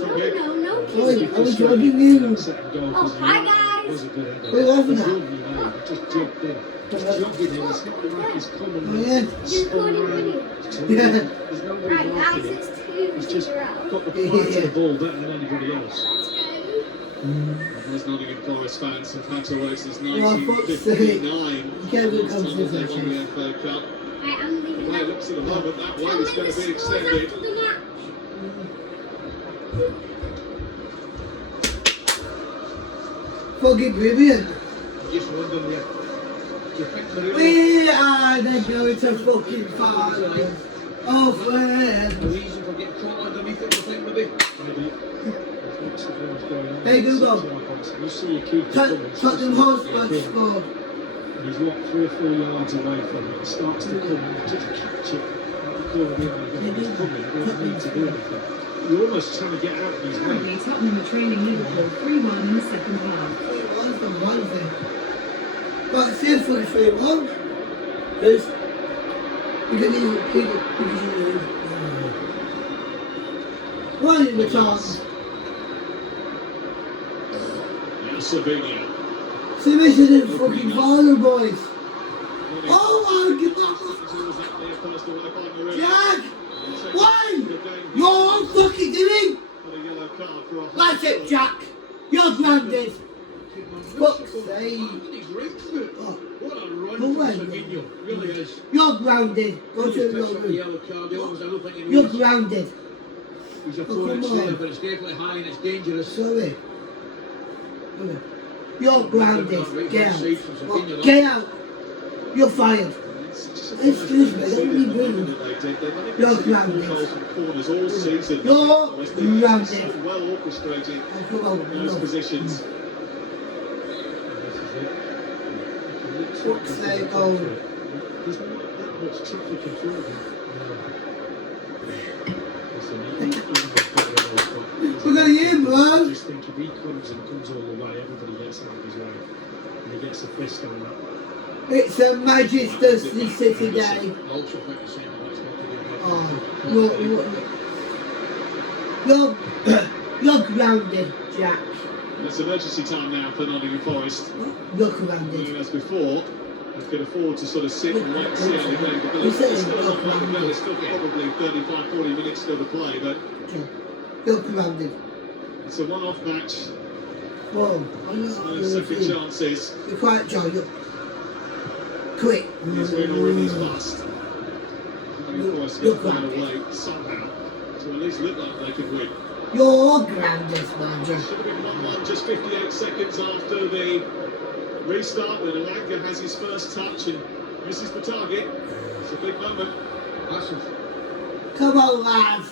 Oi, kissing. I was jogging you. Oh, hi guys. We're laughing at. Just jumped in. Just jumped in. It's not like he's coming. Yeah. Recording video. Yeah. There's nobody Right, guys, laughing. it's 2 He's just to 0. got the flight of the ball better than anybody else. Let's go. Those Nottingham Forest fans have had to wait since Oh, fuck's sake. 1959. Can't really come Last to time this, they won the FA Cup. The way it looks at the moment, that wait is going to be extended. Fucking brilliant. Just wondering, do you think they're really... We are then going to fucking finals. Oh, man. The reason for getting caught underneath it, you think, maybe? Hey, Google. You see a keeper Tottenham Hotspur scored. and he's what, 3 or 4 yards away from it. He starts to come and just catch it at the corner behind him. He's coming, he doesn't need to do anything. You're almost trying to get out of his way. Currently, Tottenham are trailing Liverpool 3-1 in the second half. 3-1 from Wednesday. But seriously, 3-1. Because you can even people why in the chance? Slovenia. See, this is in fucking final, boys. Oh my God! Jack! Why? You're fucking doing? That's it, Jack. You're grounded. Fuck's sake. Oh. What a run Go from away. Savinho, really is. You're grounded. Go to Picks the up the room. yellow card, the others, I don't think he You're needs. grounded. He's a Oh, foreign come sailor, on. but it's definitely high and it's dangerous. Sorry. You're grounded. Right Get hand out. side from Savinho, though. Get out. You're fired. Excuse me, let me breathe. You're grounded. Corners all season. You're grounded. Well orchestrated Come on, those positions. Fuck's sake, oh. There's not that much traffic in front of him. We're gonna hear, bro. I just think if he comes and comes all the way, everybody gets out of his way. And he gets a fist on that. It's a Manchester City day. I also think the same about You're grounded, Jack. It's emergency time now for Nottingham Forest. You're grounded. As before, they could afford to sort of sit and wait and see how the game develops. There's still a lot more to go. There's still probably 35-40 minutes still to play, but You're grounded. it's a one-off match. Whoa, I'm No not second chances. You're quiet, John. You're quick. These win already fast. Nottingham Forest get found away somehow to at least look like they could win. You're grounded, man. Should have been 1-1 just 58 seconds after the restart when Elanga has his first touch and misses the target. It's a big moment. Massive. Come on, lads.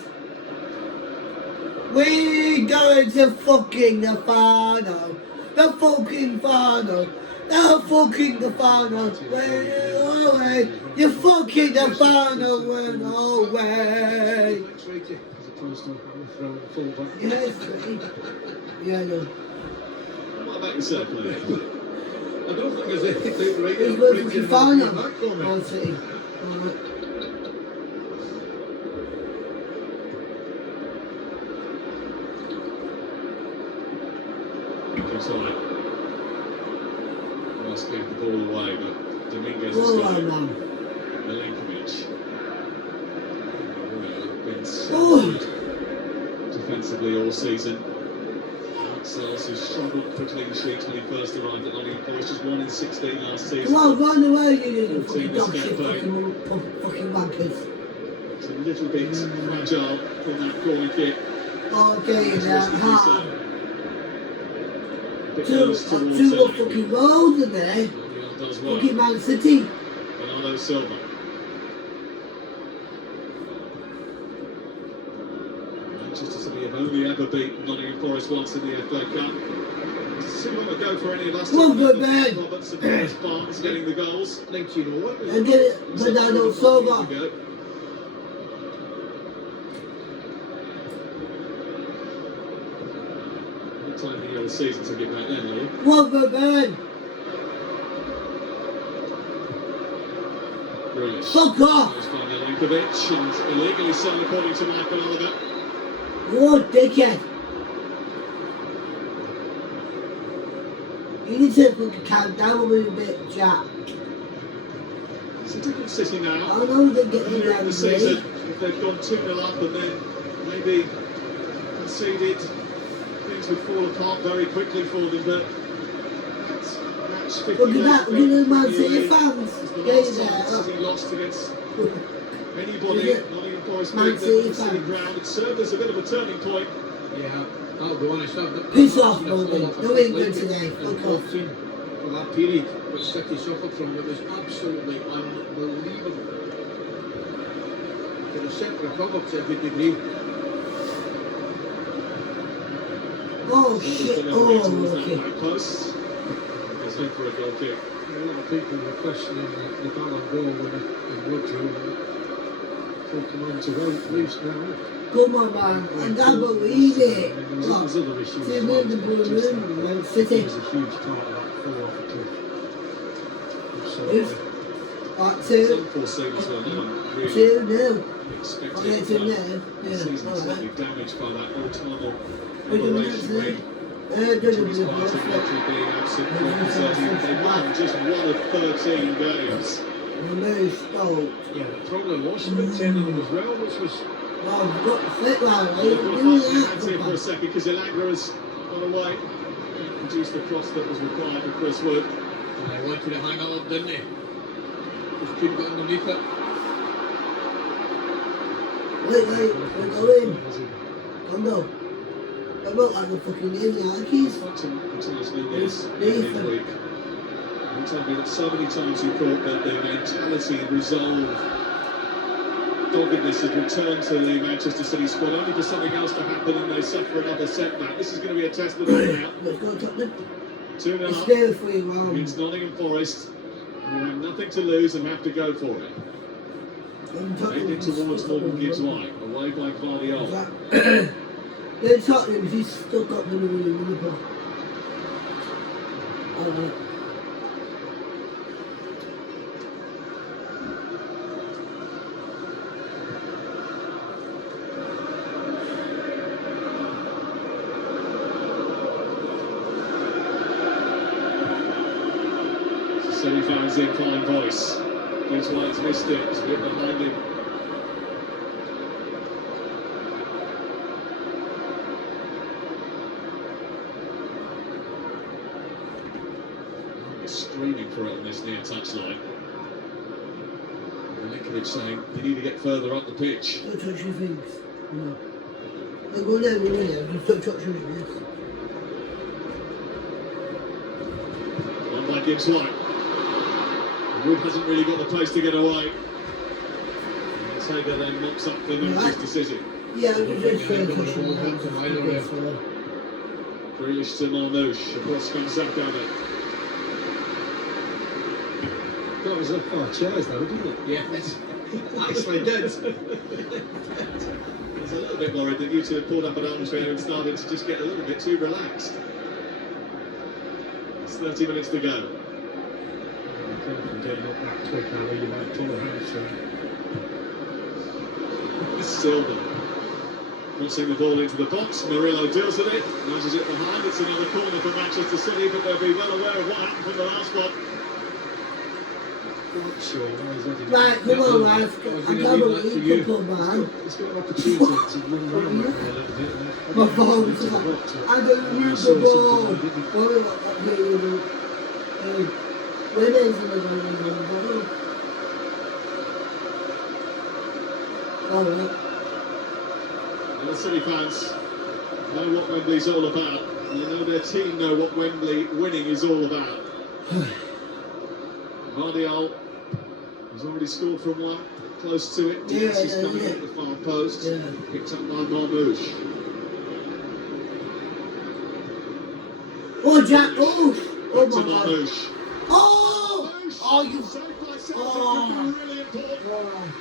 We're going to fucking the final. The fucking final. The fucking the final. We're away. You're fucking the final. We're away. As opposed to throwing full back. Yes, yeah, I know. What about yourself, Lee? I don't think there's anything right It's there. the fucking final. Back on me. Oh, City. Inside. Must give the ball away, but Dominguez has Oh, got it. man. Milinkovic. Been so Oh. good defensively all season. Marcels, who struggled for clean sheets when he first arrived at Nottingham Forest, just 1 in 16 last season. Come on, run away, you little 14 fucking this dog shit, campaign. fucking wankers. It's a little bit fragile from that corner kick. Oh, get in there, hard. Bit Two close towards more fucking roads in there. Real does well. Fucking Man City. Bernardo Silva. Manchester City have only ever beaten Nottingham Forest once in the FA Cup. It's too long ago for any of us to Come on, remember good man. Roberts and Morris Barnes getting the goals. 1901. And get it, Bernardo Silva. Years ago. What time of the year of the season to get back then, Lee? One good man. Grealish. Fuck off. Goes by Milinkovic and illegally so according to Michael Oliver. You're a dickhead. You need to fucking calm down a little bit, Jack. It's a different City now. I know they're getting Earlier in down the season, if they'd gone 2-0 up and then maybe conceded things would fall apart very quickly for them, but that's match 58. Look at that, look at the Man City fans. It's the Get last there. time City lost against anybody. Is it? Nottingham Forest Man beat them City on City fans. ground. It served as a bit of a turning point. Yeah, I'll be honest. Piss off, Bowling. No England today. Fuck off. For that period, which City suffered from, it was absolutely unbelievable. To the Czech Republic to a good degree. Oh shit, oh, okay. Close. It's in for a goal kick. A lot of people were questioning the Ballon d'Or winner in Woodrow. Talking on to Leafs now. Come on, man. I can't believe it. Look, There's other issues. they made the blue moon, Man City. It was a huge part of that fall off the cliff. Oof. Right, It's 2. unforeseen as well. No one really 2 now. expected Oh, yeah, 2 that. now. The Yeah, season's alright. slightly damaged by that autumnal We're doing that Federation today. win. Doing Thomas the Partey blue actually being absent from the season. They won just 1 of 13 games. I'm very stoked. Yeah, the problem was with 10 of them as well, which was. Well, I've got the flip line, right? We'll Do find that. the hands here for a second because Ilagra has gone away. Produced the cross that was required for Chris Wood. They wanted to hang on, didn't they? Just couldn't get underneath it. Wait, we're going. Come on. I'm not like the fucking Yankees. Martinez Nunez Nathan. midweek. You told me that so many times you thought that the mentality, resolve, doggedness had returned to the Manchester City squad only for something else to happen and they suffer another setback. This is going to be a test of it now. Let's go, Tottenham. 2-0 It's there for you, man. against Nottingham Forest. We have nothing to lose and have to go for it. Heading towards Morgan Gibbs White, away by Guardiola. Then Tottenham, he's still got the money in Liverpool. City fans in fine voice. Gibbs White's missed it, it's a bit behind him. Screaming for it on this near touchline. Milinkovic saying they need to get further up the pitch. Don't touch your things. No. They go down the window, just don't touch your things. One by Gibbs White. Wood hasn't really got the pace to get away. Taylor then mops up the Memphis decision. Yeah, I'm just trying to touch your things. Grealish to Marmouche. Across comes Zakanek. That was up our chairs though, didn't it? Yeah, it's actually did. I was a little bit worried that you two had pulled up an armchair and started to just get a little bit too relaxed. It's 30 minutes to go. Getting up that quick, Ali, you might pull a hamstring. Silva. Crossing the ball into the box. Murillo deals with it. Nudges it behind. It's another corner for Manchester City, but they'll be well aware of what happened from the last one. Right, come on, lads. I can't believe you put man. It's got an opportunity to run around that way a little bit. My phone's like, I don't use the ball. What about that game? Women's in the ball. Alright. The City fans know what Wembley's all about. They know their team know what Wembley winning is all about. Vardiol has already scored from one, close to it. Diaz is coming up the far post, picked up by Marmouche. Oh, Jack! Oh! Oh, Back to my God! Marmouche. Oh! Oh, you... Oh! Really important.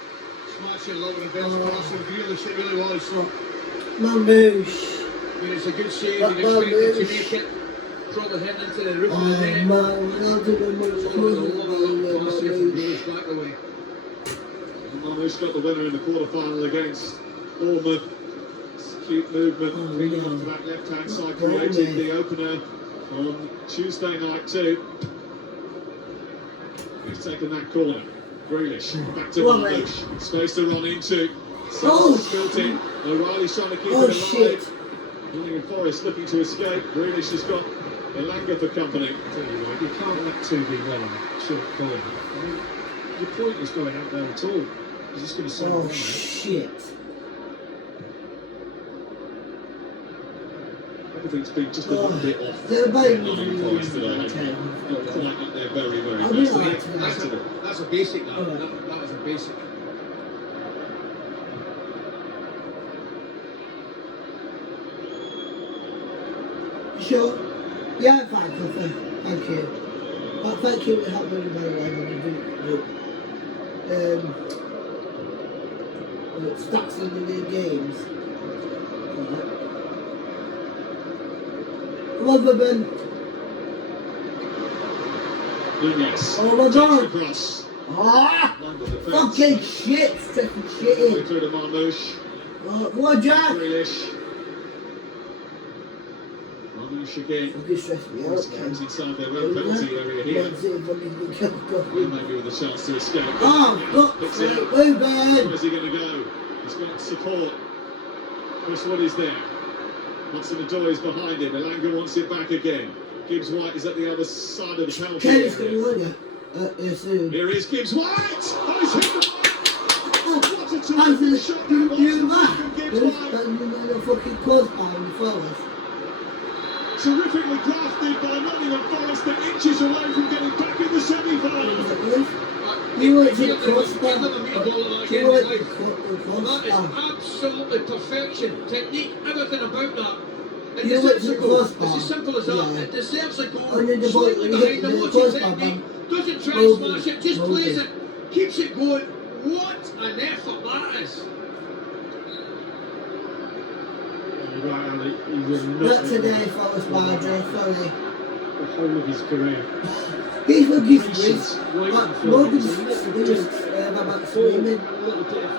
Smashing low with the best pass and Grealish, it really was. Marmouche. I mean, it's a good save, you'd expect him to make it. Probably heading into the roof of the net. Marmouche got the winner in the quarter-final against Bournemouth. Cute movement, bringing onto that left-hand side, created the opener on Tuesday night too. He's taken that corner. Grealish, back to Marmouche. Space to run into. Built in. O'Reilly's trying to keep it alive. Nottingham Forest looking to escape. Grealish has got Elanga for company. I tell you what, you can't let 2v1 short forward. I mean, your point is going out there at all. He's just going to send Oh, it down. shit. Everything's been just a little bit off. They're both Nottingham Forest today. Not quite at their very, very I'll be best. alright That's a basic now. That was a basic. Sure. Yeah, fine, Coffee. Thank you. But thank you for helping me very well when you do stats in the new games. Come on, Ruben. Nunez. Oh my god. Across. Ah! Fucking shit. Fucking shit Way in. through to Marmoush. Come on, Jack. Grealish. Marmoush again. Fucking stress me out, Always man. comes inside their own penalty area here. Maybe with a chance to escape. Oh, look. Picks it up. Ruben. Where's he going to go? He's got support. Chris Wood is there. Hudson-Odoi is behind him. Elanga wants it back again. Gibbs White is at the other side of the penalty Kenny's going area. to win it. Soon. Here is Gibbs White! Oh, he's hit the what a I terrific shot that was you from Gibbs White. the fucking crossbar in the forest. Terrifically crafted by Nottingham Forest, that inches away from getting back in the semi-final. You want to crossbar? You want That is crossbar? absolutely perfection. Technique, everything about that. It You deserves went a to goal. crossbar. It's as simple as that. Yeah. It deserves a goal. Under the ball, Slightly you behind hit the the watching crossbar, technique. Doesn't try Move and smash it. it, just Move plays it. it. Keeps it going. What an effort that is. You're right, Ali. He will Not today, Forest Barger, sorry. the whole of his career. He's looking Patience, waiting But for Morgan's it. Just about full, a screaming. little bit of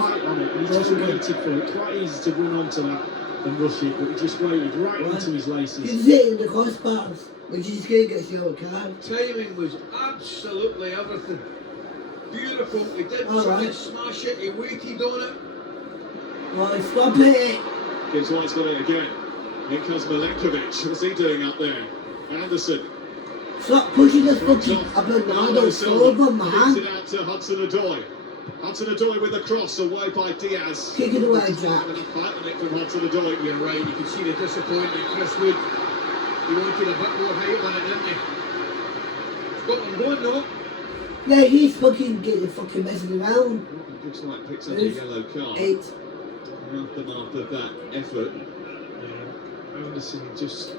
fight on it, and he just waited for it. Quite easy to run onto that and rush it, but he just waited right into his laces. He's hitting the crossbars, which is going to get yellow card. Timing was absolutely everything. Beautiful. He did All try right. and smash it. He waited on it. Right, stop it! Gibbs White's got it again. Here comes Milenkovic. What's he doing up there? Anderson. Stop pushing this Drops fucking off. Bernardo Silva, Silva man. kicks it out to Hudson-Odoi. Hudson-Odoi with the cross away by Diaz. Kick it away, Jack. Enough fight on it from Hudson-Odoi. You're right. You can see the disappointment. Chris Wood. He wanted a bit more height on it, didn't he? Got him going though. Yeah, he's fucking getting fucking messing around. Gibbs White picks up a yellow card. 8. In the aftermath of that effort. Anderson just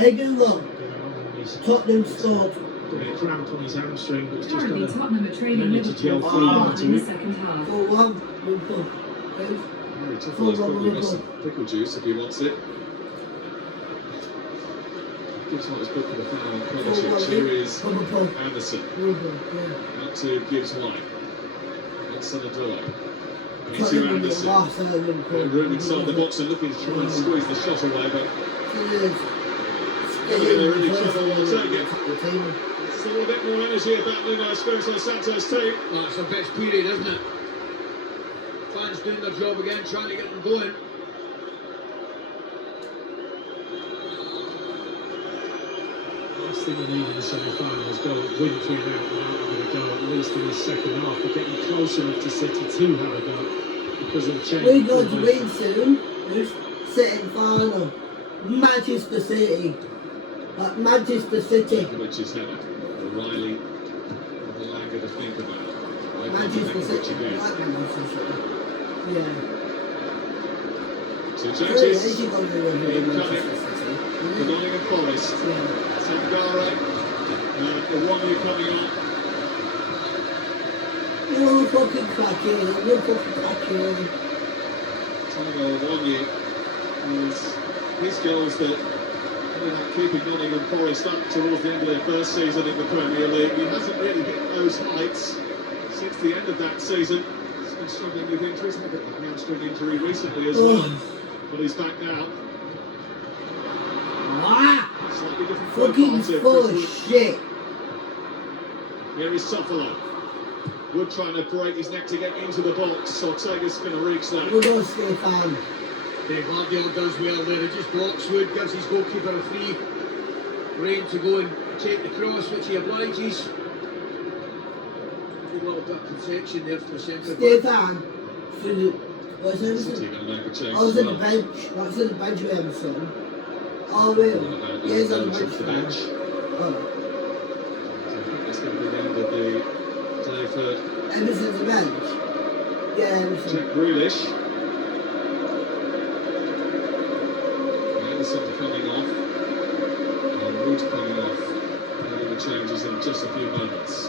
Egan look. Tottenham scored. got a cramp on his hamstring, but it's just Currently, done Tottenham are trailing managed to gel Liverpool through 4-1 into in the it. second half. 4-1. Very tough for those probably got some pickle juice if he wants it. Gibbs White is booked for the foul on Kovacic. Here is Anderson. Up to Gibbs White. Hudson-Odoi. Into Anderson. Room inside the box and looking to try and squeeze the shot away, but they're really trouble will take it. Still a bit more energy about Nuno Espirito Santo's team. That's the best period, isn't it? Fans doing their job again, trying to get them going. Last thing we need in the semi-final is go win 3-0 without having a go, at least in the second half. We're getting close enough to City to have a go because of the change. We're going to win soon. City final. Manchester City. Manchester City. Which is header. O'Reilly and Elanga to think about. Manchester City. Again. Manchester City. Yeah. Two Really, changes. is he going to win Incoming Manchester City? for Nottingham Forest. Sangare. Iwanu coming on. You're fucking cracking. You're fucking cracking. Taiwo Iwanu is his goals that ended up keeping Nottingham Forest up towards the end of their first season in the Premier League. He hasn't really hit those heights since the end of that season. He's been struggling with injuries, had a hamstring injury recently as well. But he's back now. Wow. Slightly different Fucking profile to full Chris of Wood. shit. Here is Sofolo. Wood trying to break his neck to get into the box. Ortega's going to reach that. We're going to stay fan. Dave Guardiola does well there. He just blocks Wood, gives his goalkeeper a free rein to go and take the cross, which he obliges. Good little bit of protection there for the centre back. Stefan, what's City Emerson? going to make a change I was as at the well. bench. That's at the bench with Emerson. Oh, really? Yeah, he's on the bench. Off the bench. Oh. So I think that's going to be the end of the day for Emerson's the bench? Yeah, Emerson. Jack Grealish. Anderson coming off. And Wood coming off. Making the changes in just a few moments.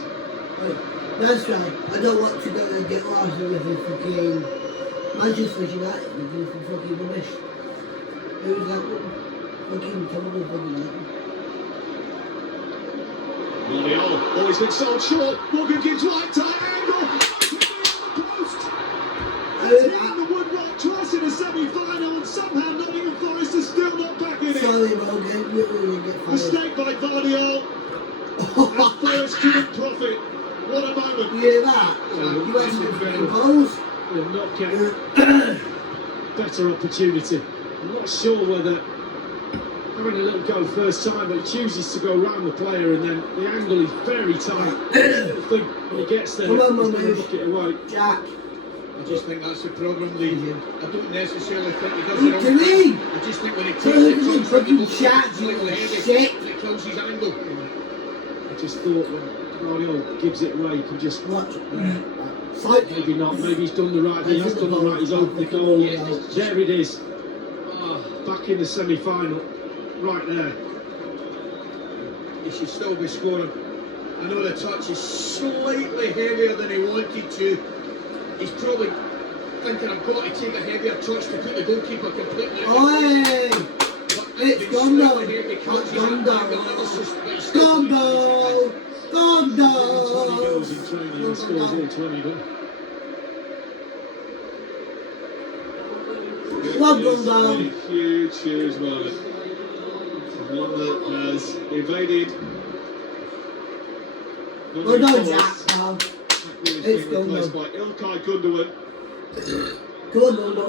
That's right. I don't want to go and get Arsenal with the fucking Manchester United with the fucking rubbish. It was like fucking terrible fucking United. Martial, oh, he's been sold short. Morgan gives White tight angle. Post. It's round the woodwork twice in a semi-final, and somehow Nottingham Forest is still not back in it. Sorry, Morgan. You really get fired. Mistake by Vardiol. And Forest couldn't profit. What a moment. You hear that? You had some fucking goals. Will not get better opportunity. I'm not sure whether having a little go first time, but he chooses to go round the player, and then the angle is very tight. I think when he gets there, Come on, he's going to Manush. look it away. Jack. I just think that's the problem, Lee. I don't necessarily think he does What it do you mean? I just think when he So takes who it, can you comes fucking from chat, the you little heavy, shit? and it kills his angle. I just thought when Guardiola gives it away, he can just What? maybe not. Maybe he's done the right thing. He's done the right. He's opened the goal. There it is. Back in the semi-final, right there. He should still be scoring. I know the touch is slightly heavier than he wanted to. He's probably thinking, I've got to take a heavier touch to put the goalkeeper completely. Oi! It's Gondo! Not Gondo! Gondo! Gondo! 20 goals in training and scores all 20 of them. Well It done, is a Gondo! huge, huge moment. One that has evaded. Well done, Jack, now. It's It's been replaced Gondo. by Ilkay Gundogan. Go on, Gondo.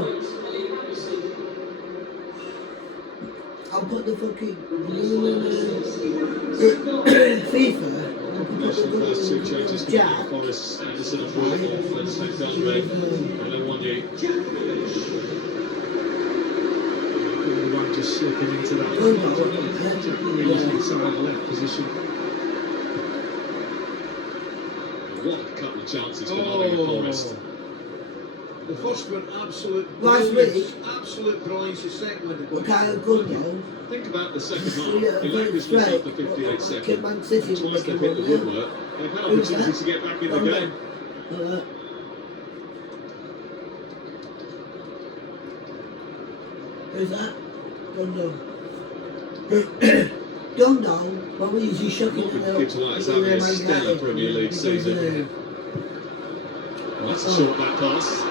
I'll put the fucking FIFA. First two changes for Nottingham Forest, Anderson and Wood off, and St. Gunray, and then one day. Gundogan just slipping into that really inside left position. What a couple of chances for Nottingham Forest. The first one, absolute Last brilliance. week. Absolute brilliance. The second one, the goal. Okay, Gondo. Think about the second half. Yeah, He laid this one after 58 Kid seconds. Man City will Twice make they've it hit the one woodwork. They've had Who's opportunities that? to get back in the Gondo. game. Who's that? Gondo. Gondo? What were you shocking Morgan Gibbs White is having a stellar Premier League season. Well, that's a short back pass.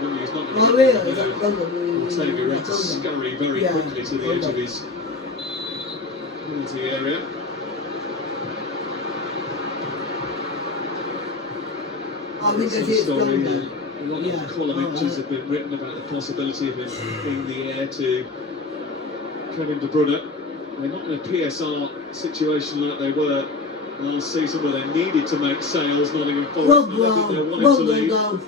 Really, he's not Oh, going to really? Is that Gondo? Ortega had to scurry very Yeah. quickly to the edge of his penalty area. I think Some that's it, story, Gondo. a lot Yeah. of column images have been written about the possibility of him being the heir to Kevin De Bruyne. They're not in a PSR situation like they were last season where they needed to make sales. Nottingham Forest, Well, I don't think they wanted well, to leave. Gondo.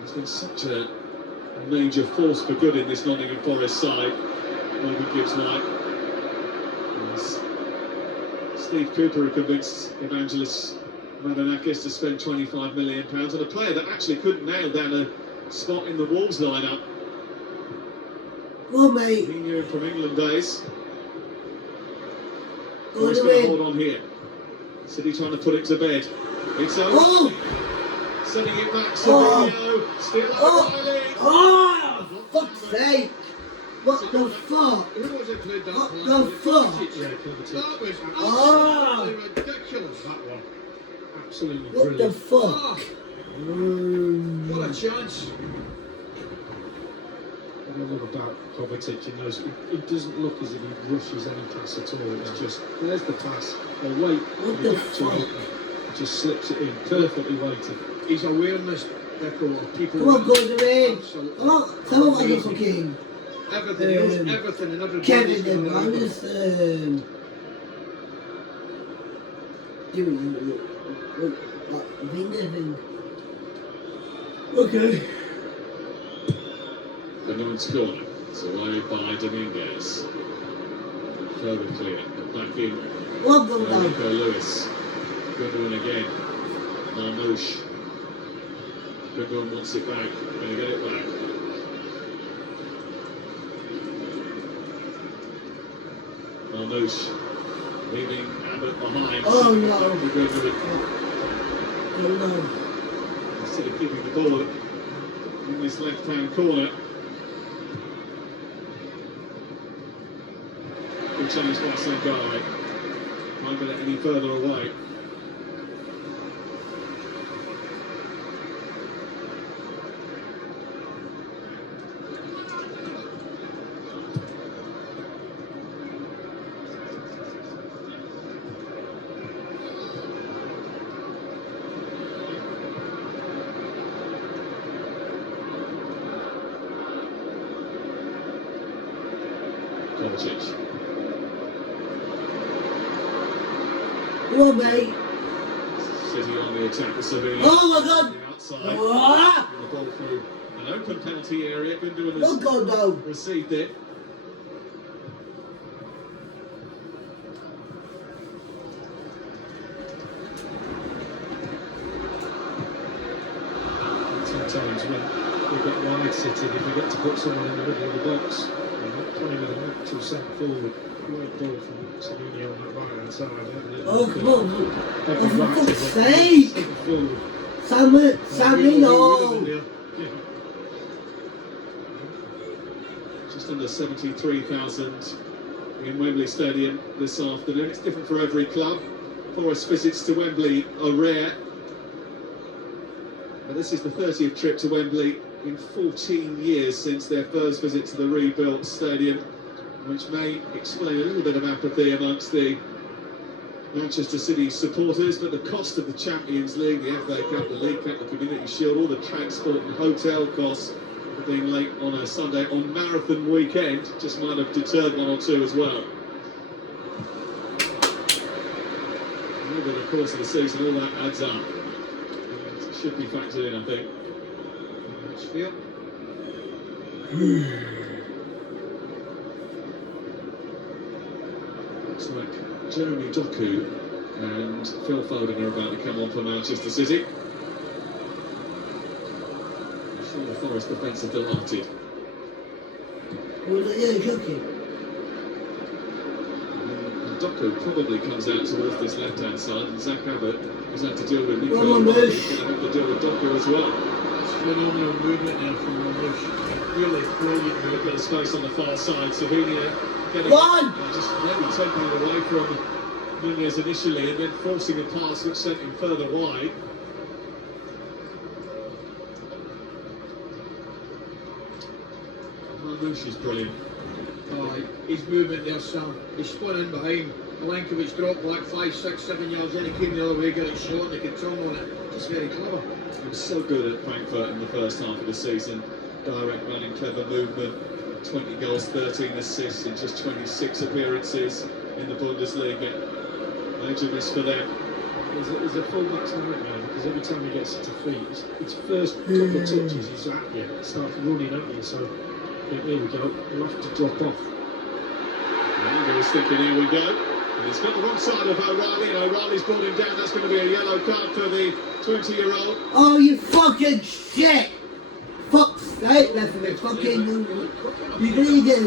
He's been such a major force for good in this Nottingham Forest side. Morgan Gibbs White. Steve Cooper convinced Evangelos Madanakis to spend £25 million on a player that actually couldn't nail down a spot in the Wolves lineup. Go on, mate. He knew him from England days. Go He's on, going to mate. hold on here. City trying to put it to bed. It's over. Oh! Sending it back. Oh! Savinho. Still Oh! O'Reilly. Oh! Fuck's sake! What the fuck? Who was it played that What pass? the Was it fuck? Kovacic? Yeah, Kovacic. That was Oh! absolutely ridiculous, that one. Absolutely What the brilliant. fuck? What a chance. I love about Kovacic in those. It doesn't look as if he rushes any pass at all. It's just, there's the pass. Oh, wait. What the fuck? He just slips it in, perfectly weighted. His awareness, Deco, of people. Come on, go to the range. Come on, tell him what you're fucking. Everything, he knows everything, and everybody's Kevin, going then, I'm just doing that finger thing. Okay. The Nunes corner. It's away by Dominguez. Further clear. Back in. What the hell? Nico Lewis. Goodwin again. Marmouche. Goodwin wants it back. Going to get it back. Marmouche. Leaving Abbott behind. Oh no. Goodwin. Oh no. Instead of keeping the ball in this left-hand corner. Good challenge by Sangare. Won't get it any further away. Kovacic. Come on, mate. City on the attack for Sevilla. Oh my god. Outside. Ah! The ball through an open penalty area. Gundogan Oh has god, no. received it. Sometimes when we get wide sitting, if we get to put someone in the middle of the box, we're not playing with a natural centre forward. Great ball from Savinio on that right hand side. Oh, come on. Oh, for fuck's sake. Sammy, no. Just under 73,000 in Wembley Stadium this afternoon. It's different for every club. Forest visits to Wembley are rare. But this is the 30th trip to Wembley in 14 years since their first visit to the rebuilt stadium, which may explain a little bit of apathy amongst the Manchester City supporters, but the cost of the Champions League, the FA Cup, the League Cup, the Community Shield, all the transport and hotel costs for being late on a Sunday on marathon weekend just might have deterred one or two as well. Over the course of the season, all that adds up. It should be factored in, I think. Let's feel. Looks like Jeremy Doku and Phil Foden are about to come on for Manchester City. I'm sure the Forest defence are delighted. Was it you cooking? Doku probably comes out towards this left-hand side, and Zach Abbott has had to deal with Nico. Come on, He's Bush. going to have to deal with Doku as well. That's phenomenal movement there from Marmouche. Really brilliant A bit of space on the far side. Savinio getting just really taking it away from Nunez initially, and then forcing a pass which sent him further wide. Marmouche is brilliant. Oh, his movement there, Sam. He spun in behind. Milenkovic dropped like 5, 6, 7 yards, then he came the other way, got it short, and they could turn on it. It's very clever. He was so good at Frankfurt in the first half of the season. Direct running, clever movement. 20 goals, 13 assists in just 26 appearances in the Bundesliga. Major miss for them. He's a full-back's nightmare because every time he gets to feet, his first couple of touches, he's at you, starts running at you. So here we go. He'll have to drop off. He was thinking, here we go. And he's got the wrong side of O'Reilly, and O'Reilly's brought him down. That's going to be a yellow card for the 20-year-old. Oh, you fucking shit! Fuck's sake, that's a fucking. You're gonna get.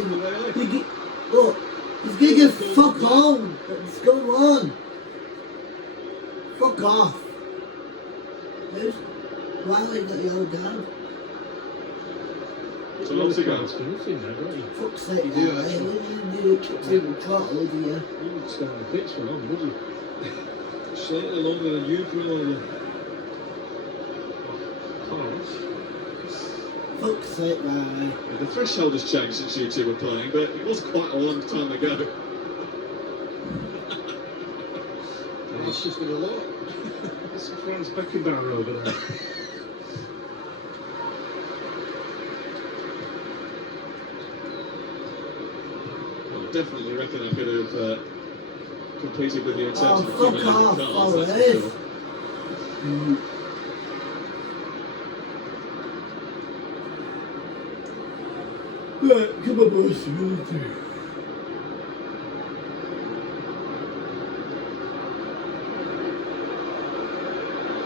Oh, he's gonna get fuck on. What's going on? Fuck off. Who's. Why have they got yellow card? It's a lot to go. Fuck's sake, You do, man. actually. What do you do? Triple throttle, do you? You wouldn't stay on the pitch for long, would you? Slightly longer than you, Bruno. fuck's sake, man. The threshold has changed since you two were playing, but it was quite a long time ago. It's just been a lot. That's Franz Beckenbauer over there. Well, definitely reckon I could have competed with you in terms Oh, of fuck accumulated off, cars, that's for Forrest. sure. Right, come on, boys. We'll do.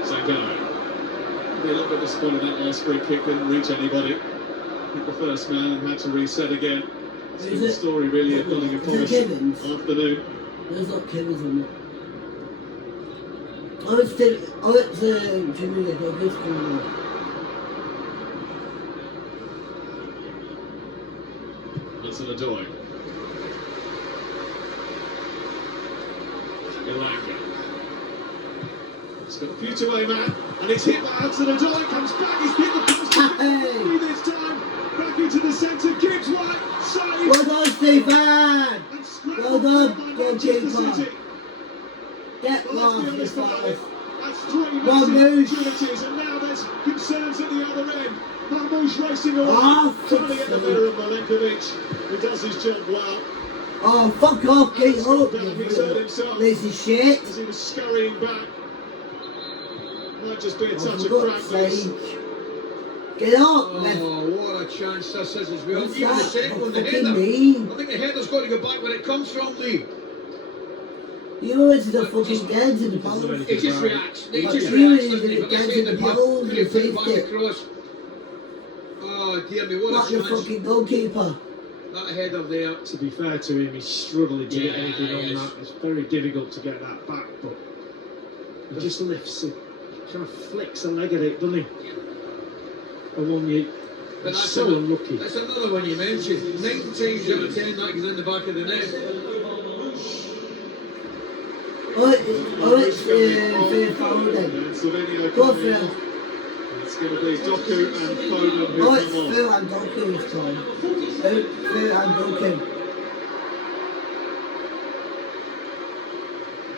Sangaro. Be a little bit disappointed that last free kick didn't reach anybody. I think the first man had to reset again. It's been the story really of Nottingham Forest afternoon. There's not Kevin's on it. I went to Jimmy at Douglas School. That's an Adoy. Ilanga. It's got a few away, man, and it's hit by Hudson Adoy. Comes back, he's hit the post. Hey. This time, back into the centre. Gibbs White, save. Well done, Stephen. Well done, goalkeeper. Get lost, this guy. That's three massive opportunities, and now there's concerns at the other end. Marmouche racing away, trying to get the better of Milenkovic, who does his job well. Oh, fuck off, get up, He's hurt himself lazy shit. as he was scurrying back. Might just be a touch of for God's frankness. sake. Get up, Oh, what a chance this is as well. What's Even the that? second one, the Fucking header. mean. I think the header's got to go back where it comes from, Lee. You went to the fucking dance in the post. He just reacts. He But just you reacts, went to doesn't he? the But this dance in header the here, post he and put it saved back it. across. Oh, dear me, what Not a your chance. fucking goalkeeper. That header there. To be fair to him, he's struggling to get Yeah, anything on yes. that. It's very difficult to get that back, but he just lifts it, kind of flicks a leg at it, doesn't he? And one you, But he's that's so unlucky. That's another one you mentioned. 9 times out of 10 that goes in the back of the net. It's fair foul then. And Slovenia Go coming for in. it. It's going to be Doku and Foden who Oh, it's come on. Phil and Doku this time. Phil and Doku.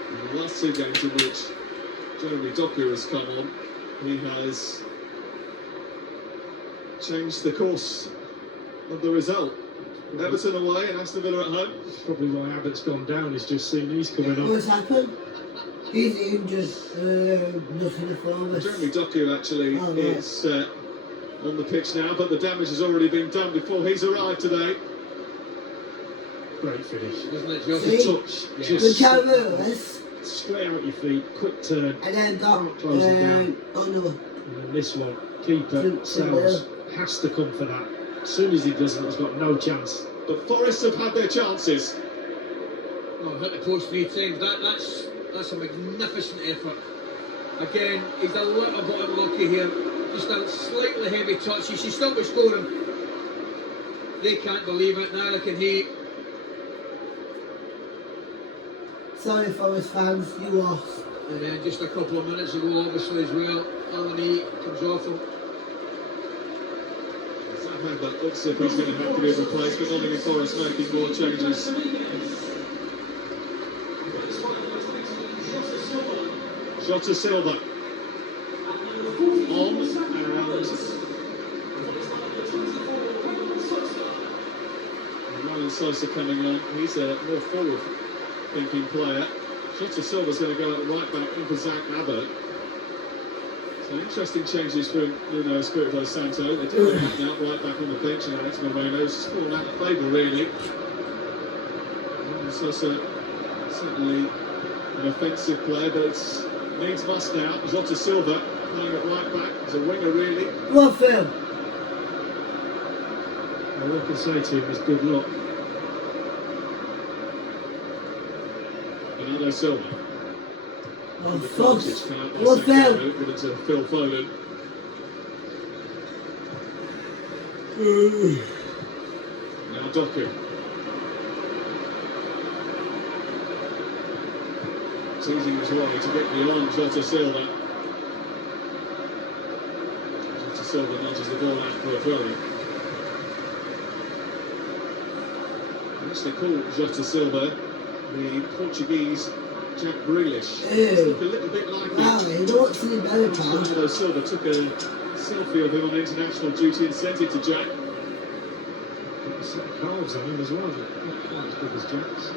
In the last two games in which Jeremy Doku has come on, he has changed the course of the result. Everton away and Aston Villa at home. That's probably why Abbott's gone down. He's just seen these coming up. What's happened? He's injured. Nothing for us. Jeremy Doku actually is on the pitch now, but the damage has already been done before he's arrived today. Great finish. Wasn't it just See? a touch? Good Just job, Lewis. square at your feet, quick turn. And then got, Close it down. oh no. And then this one, keeper Sim- Sells has to come for that. As soon as he doesn't, he's got no chance. But Forest have had their chances. Oh, hit the post 3 times. That's a magnificent effort. Again, he's a little bit unlucky here. Just a slightly heavy touch. He should still be scoring. They can't believe it, neither can he. Sorry, Forest fans, you lost. And then just a couple of minutes ago, obviously, as well, Alaney comes off him. That looks as if he's going to have to be replaced, but Nottingham Forest making more changes. Jota Silva on and Ryan Sosa coming on. He's a more forward-thinking player. Jota Silva's going to go at right back in for Zach Abbott. So interesting changes from Nuno Espirito Santo. They did have that right back on the bench, and Alex Moreno's fallen out of favour really. Ryan Sosa certainly an offensive player, but it's needs must now. Jota Silva playing at right back as a winger really. What, Phil? All I can say to him is good luck. Bernardo Silva. Oh, The fuck. Kovacic come out by What, Sangaro, Phil? give it to Phil Foden. Now Doku. Teasing his way to get beyond Jota Silva. Jota Silva nudges the ball out for a throw. Actually called Jota Silva the Portuguese Jack Grealish. It's look a little bit like you don't want to see better, pal. Bernardo Silva took a selfie of him on international duty and sent it to Jack. Got a set of calves on him as well, not quite as big as Jack's.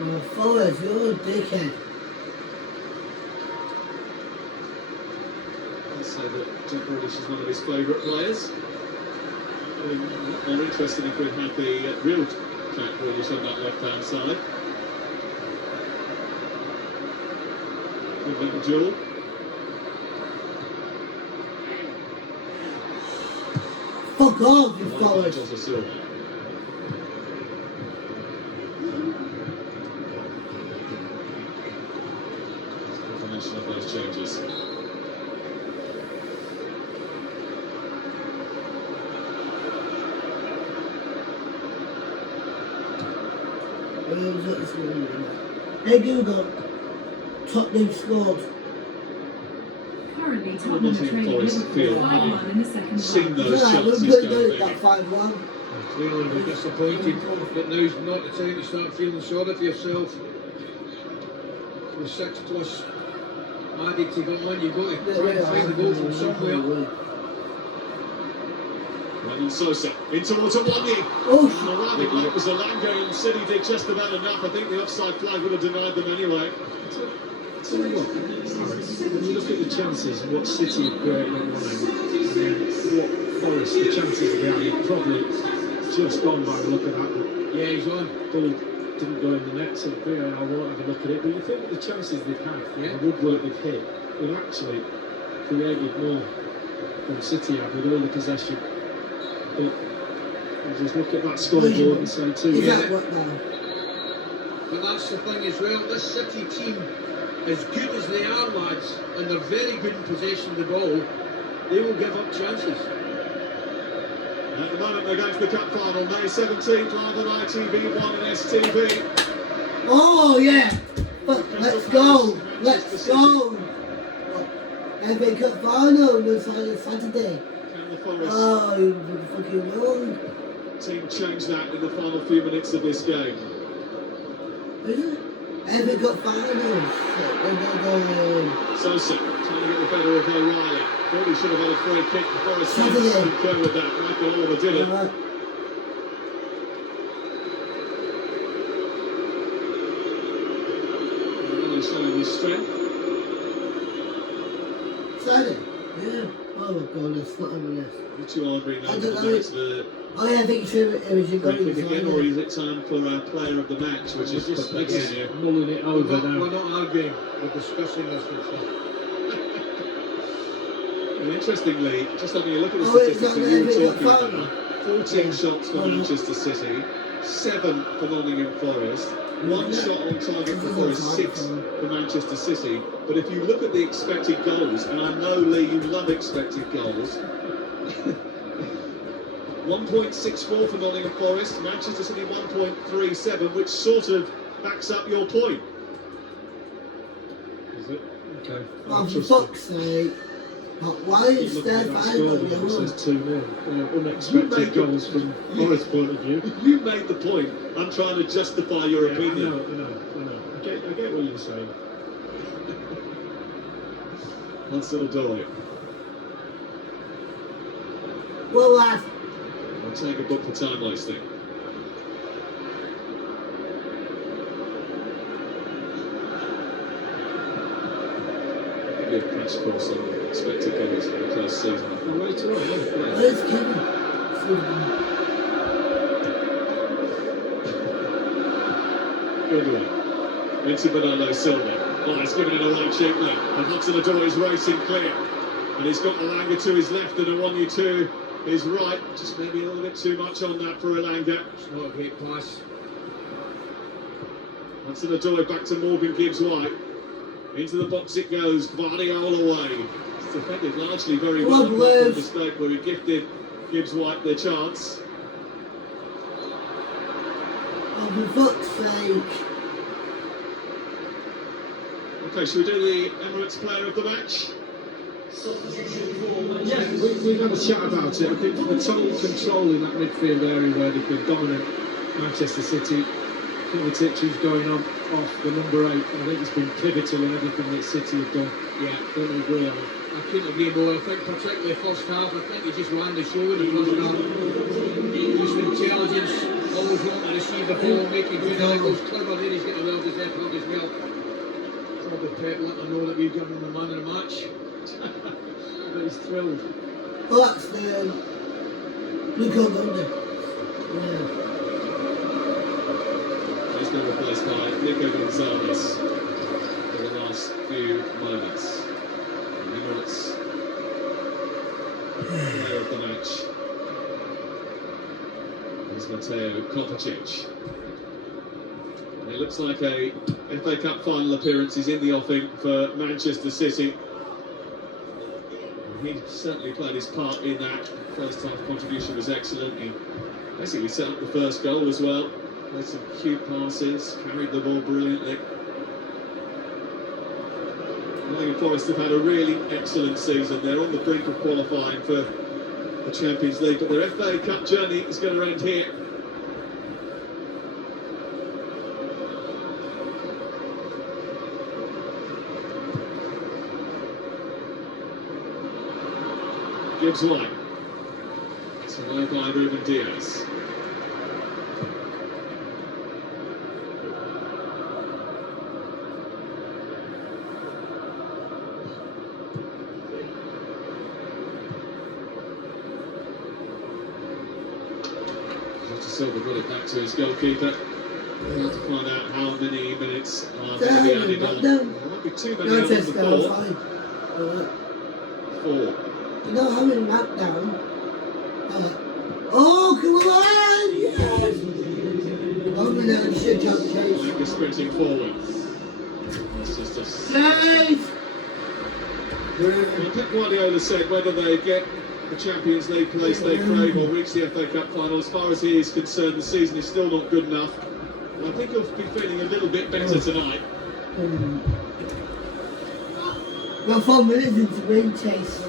Oh, Forrest, you're a dickhead. I'd say that Jack Grealish is one of his favourite players. More interested if we had the real Jack Grealish on that left-hand side. Good little duel. Fuck off, you Forrest. Jota Silva. Confirmation of those changes. Hey Google, Tottenham scored. Currently, Tottenham are trailing Liverpool 5-1 in the second Seen half. those Right, chances we're going good back. at that 5-1. Clearly we're disappointed, but now's not the time to start feeling sorry for yourself. With 6+ added to go on, you've got to try and find the goal from somewhere. And Sosa in towards Awani. Oh, And arriving late was Alanga, and City did just about enough. I think the offside flag would have denied them anyway. Tell you what, when you look at the chances, what City have created on one end, and then what Forest, the chances they had, probably just gone by the look of that. Yeah, he's on. Ball didn't go in the net, so I won't have a look at it. But you think the chances they've had, the woodwork they've hit, they've actually created more than City have with all the possession. But you just look at that scoreboard and say, too. Is that what now? But that's the thing as well, this City team, as good as they are, lads, and they're very good in possession of the ball, they will give up chances. At the moment, they're going to the Cup Final, May 17th, live on ITV1 and STV. Oh yeah! Let's go! Let's go! FA Cup Final on Saturday. Can the Forest Oh, you fucking wrong. team change that in the final few minutes of this game? Is it? FA Cup Final. Sosa trying to get the better of O'Reilly. Thought he should have had a free kick. Forest Saturday. concur with that. Michael Oliver did it. Really showing his strength. Saturday? Yeah. Oh my god, that's not on the list. What you arguing now? I don't whether know. it's the Oh yeah, I think it was your free goal. kick again, or is it time for a player of the match, which is Just perplexing you? mulling it over now. We're not arguing, we're discussing this stuff. And interestingly, just having a look at the Oh, it's statistics that on you the were talking phone. about, 14 shots for Manchester City, 7 for Nottingham Forest, 1 shot on target for Forest, 6 for Manchester City. But if you look at the expected goals, and I know, Lee, you love expected goals, 1.64 for Nottingham Forest, Manchester City 1.37, which sort of backs up your point. Is it? Okay. Oh, for fuck's sake. Why is there 5-0? It says 2-0. Unexpected goals from Forest's point of view. You made the point. I'm trying to justify your opinion. I know. I get what you're saying. That's little Dolly. Well, lad. I'll take a book for time wasting. Maybe a crash course on expected goals for the first season. Later on, yeah. Where's Kevin? Good one. Into Bernardo Silva. Oh, he's given it away cheaply. And Hudson-Odoi is racing clear. And he's got Elanga to his left and Awani to his right. Just maybe a little bit too much on that for Elanga. It's not a great pass. Hudson-Odoi back to Morgan Gibbs-White. Into the box it goes. Guardiola away. It's defended largely very well. A mistake where he gifted Gibbs-White the chance. Oh, for fuck's sake. Okay, should we do the Emirates player of the match? Yeah, we've had a chat about it. I think the total control in that midfield area where they've been dominant, Manchester City, Kovacic who's going on off the number 8. I think it's been pivotal in everything that City have done. Yeah, don't you agree on it? I couldn't agree more. I think particularly first half, I think he just ran the show in the first half. Used intelligence, always wanting to receive the ball, making good angles, clever there, he's getting a well deserved plug as well. Probably Pep letting him know that we've given him the man of the match. But he's thrilled. Well, that's look on under. He's been replaced by Nico Gonzalez for the last few moments. Emirates player of the match is Mateo Kovacic. And it looks like a FA Cup final appearance is in the offing for Manchester City. He certainly played his part in that. First half contribution was excellent. He basically set up the first goal as well. Played some cute passes, carried the ball brilliantly. Nottingham Forest have had a really excellent season. They're on the brink of qualifying for the Champions League, but their FA Cup journey is going to end here. Gibbs White. It's away by Ruben Diaz. Silva got it back to his goalkeeper. We'll have to find out how many minutes are going to be added on. There won't be too many on the ball. 4. You know how many knocked down? Oh, come on! Yes! Oh, no, you should jump chase. Wenger sprinting forward. It's just a... Save! Well, Pep Guardiola said whether they get the Champions League place they crave or reach the FA Cup final, as far as he is concerned, the season is still not good enough. And I think he'll be feeling a little bit better tonight. We're 4 minutes into win chase.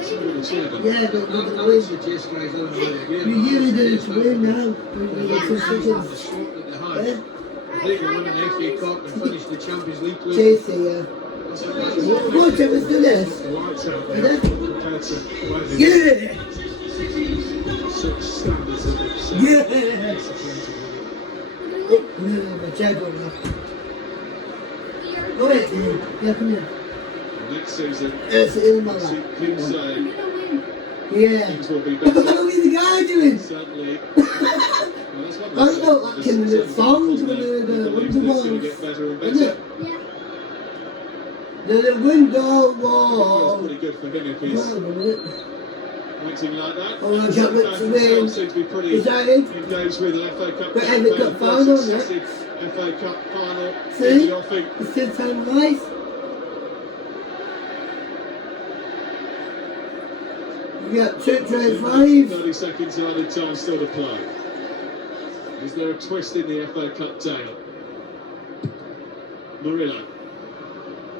Yeah, but we're going to win. You usually do it to win now. I think we're winning the FA Cup and finish the Champions League play. Chase it, yeah. Watch it, let's do this. Yeah! Such standards of it. Yeah! My chair going off. Go ahead, yeah, come here. Next season, That's it in my life. keep saying Yeah. things will be Look at better. what the guy doing. Certainly. I don't like him in the songs with the It's going to get walls. better and Isn't better. it? The window Feels wall. pretty good for him if Hold he's on a minute. acting like that. Oh, I Some can't look fans to themselves me. seem to be pretty Is that it? engaged with an FA Cup But campaign. FA Cup final, First yeah. successive FA Cup final See? in the offing. It's still time nice. You got 2-5. 30 seconds of added time still to play. Is there a twist in the FA Cup tail? Murillo.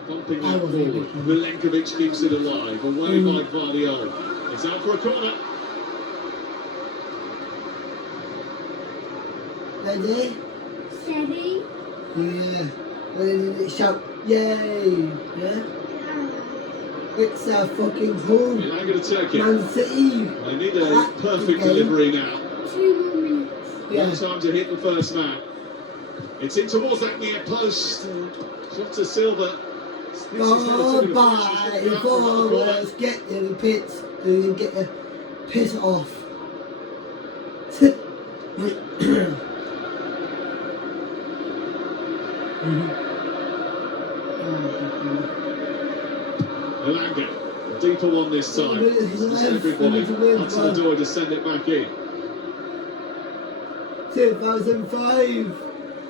Bumping that forward. Milenkovic keeps it alive. Away by Guardiola. It's out for a corner. Ready? Steady. Yeah. Ready? Shout. Yay. Yeah. It's a fucking home. You're going to take it. Man City. They need a perfect delivery now. 2 more minutes. One time to hit the first man. It's in towards that near post. Jota Silva. Goodbye, forwards. Get the pits. Get the piss off. Elanga, a deeper one this time. Just everybody onto the door to send it back in. 2005.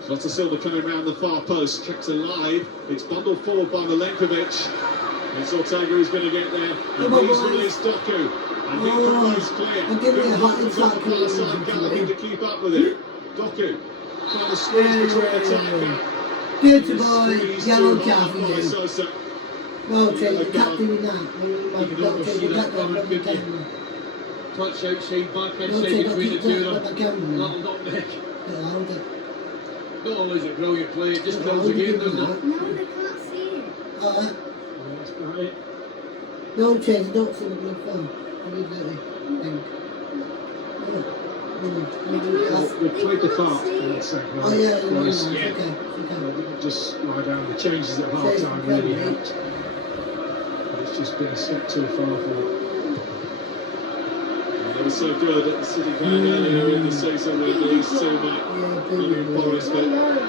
Jota Silva coming round the far post, kept alive. It's bundled forward by Milenkovic. It's Ortega who's going to get there. And he's released Doku. And he controls clear. I'm giving it a hot He's on the far side, Gallagher to keep up with it. Doku trying to squeeze between attack. Beautiful boy, yellow card for you. Sosa. No, Ted, you can't do that. No, Ted, you can't do that. Touch outside, backhand No, side Ted, between the keep two that of on them. the camera. That'll not make. Yeah, hold it. Not only is it brilliant play, it just Yeah, builds hold the it game, in doesn't that. it? No, they can't see it. Alright. That's about it. No, Ted, don't see the blue phone. What is that? We played the card in the second half. Oh, yeah, no, no, Boys, it's yeah. okay. Just lie down. The changes at half time really helped. But it's just been a step too far for them. They were so good at the City game earlier in the season when these two met Nottingham Forest, but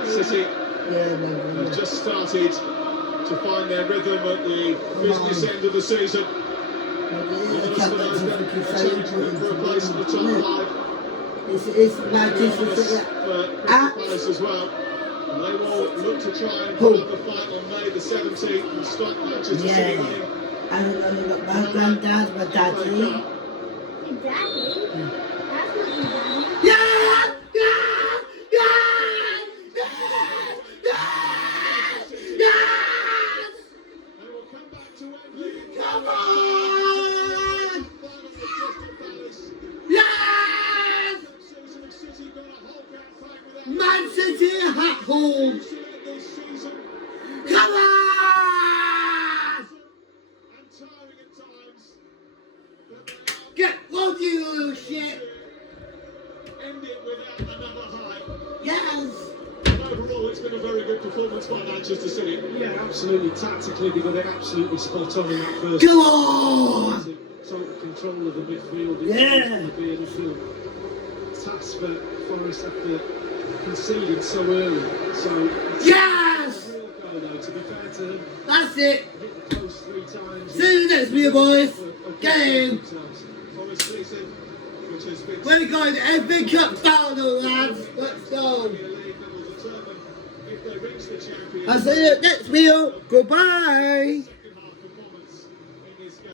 City have just started to find their rhythm at the business end of the season. For a place in the top 5. It's Manchester Palace as well. And they will look to try and put up a fight on May the 17th and stop Manchester City winning. I don't know about granddad, but daddy. Your daddy? That's not your daddy. Yeah! Come on! Yes! Man City at home! Come on! Get on you shit! End it without another high. Yes! Overall, it's been a very good performance by Manchester City. Yeah, absolutely. Tactically, they got it absolutely spot on in that first. Come on! Total control of the midfield. It's Yeah. going to be a little task for Forest after conceding so early. So it's Yes! a real goal, though. To be fair to them, That's it! hit the post 3 times. See you next week, boys! Game! Forest season, which has been We're going to FA Cup final, lads! Let's go! if they reach the champions. I'll see you next week! Goodbye!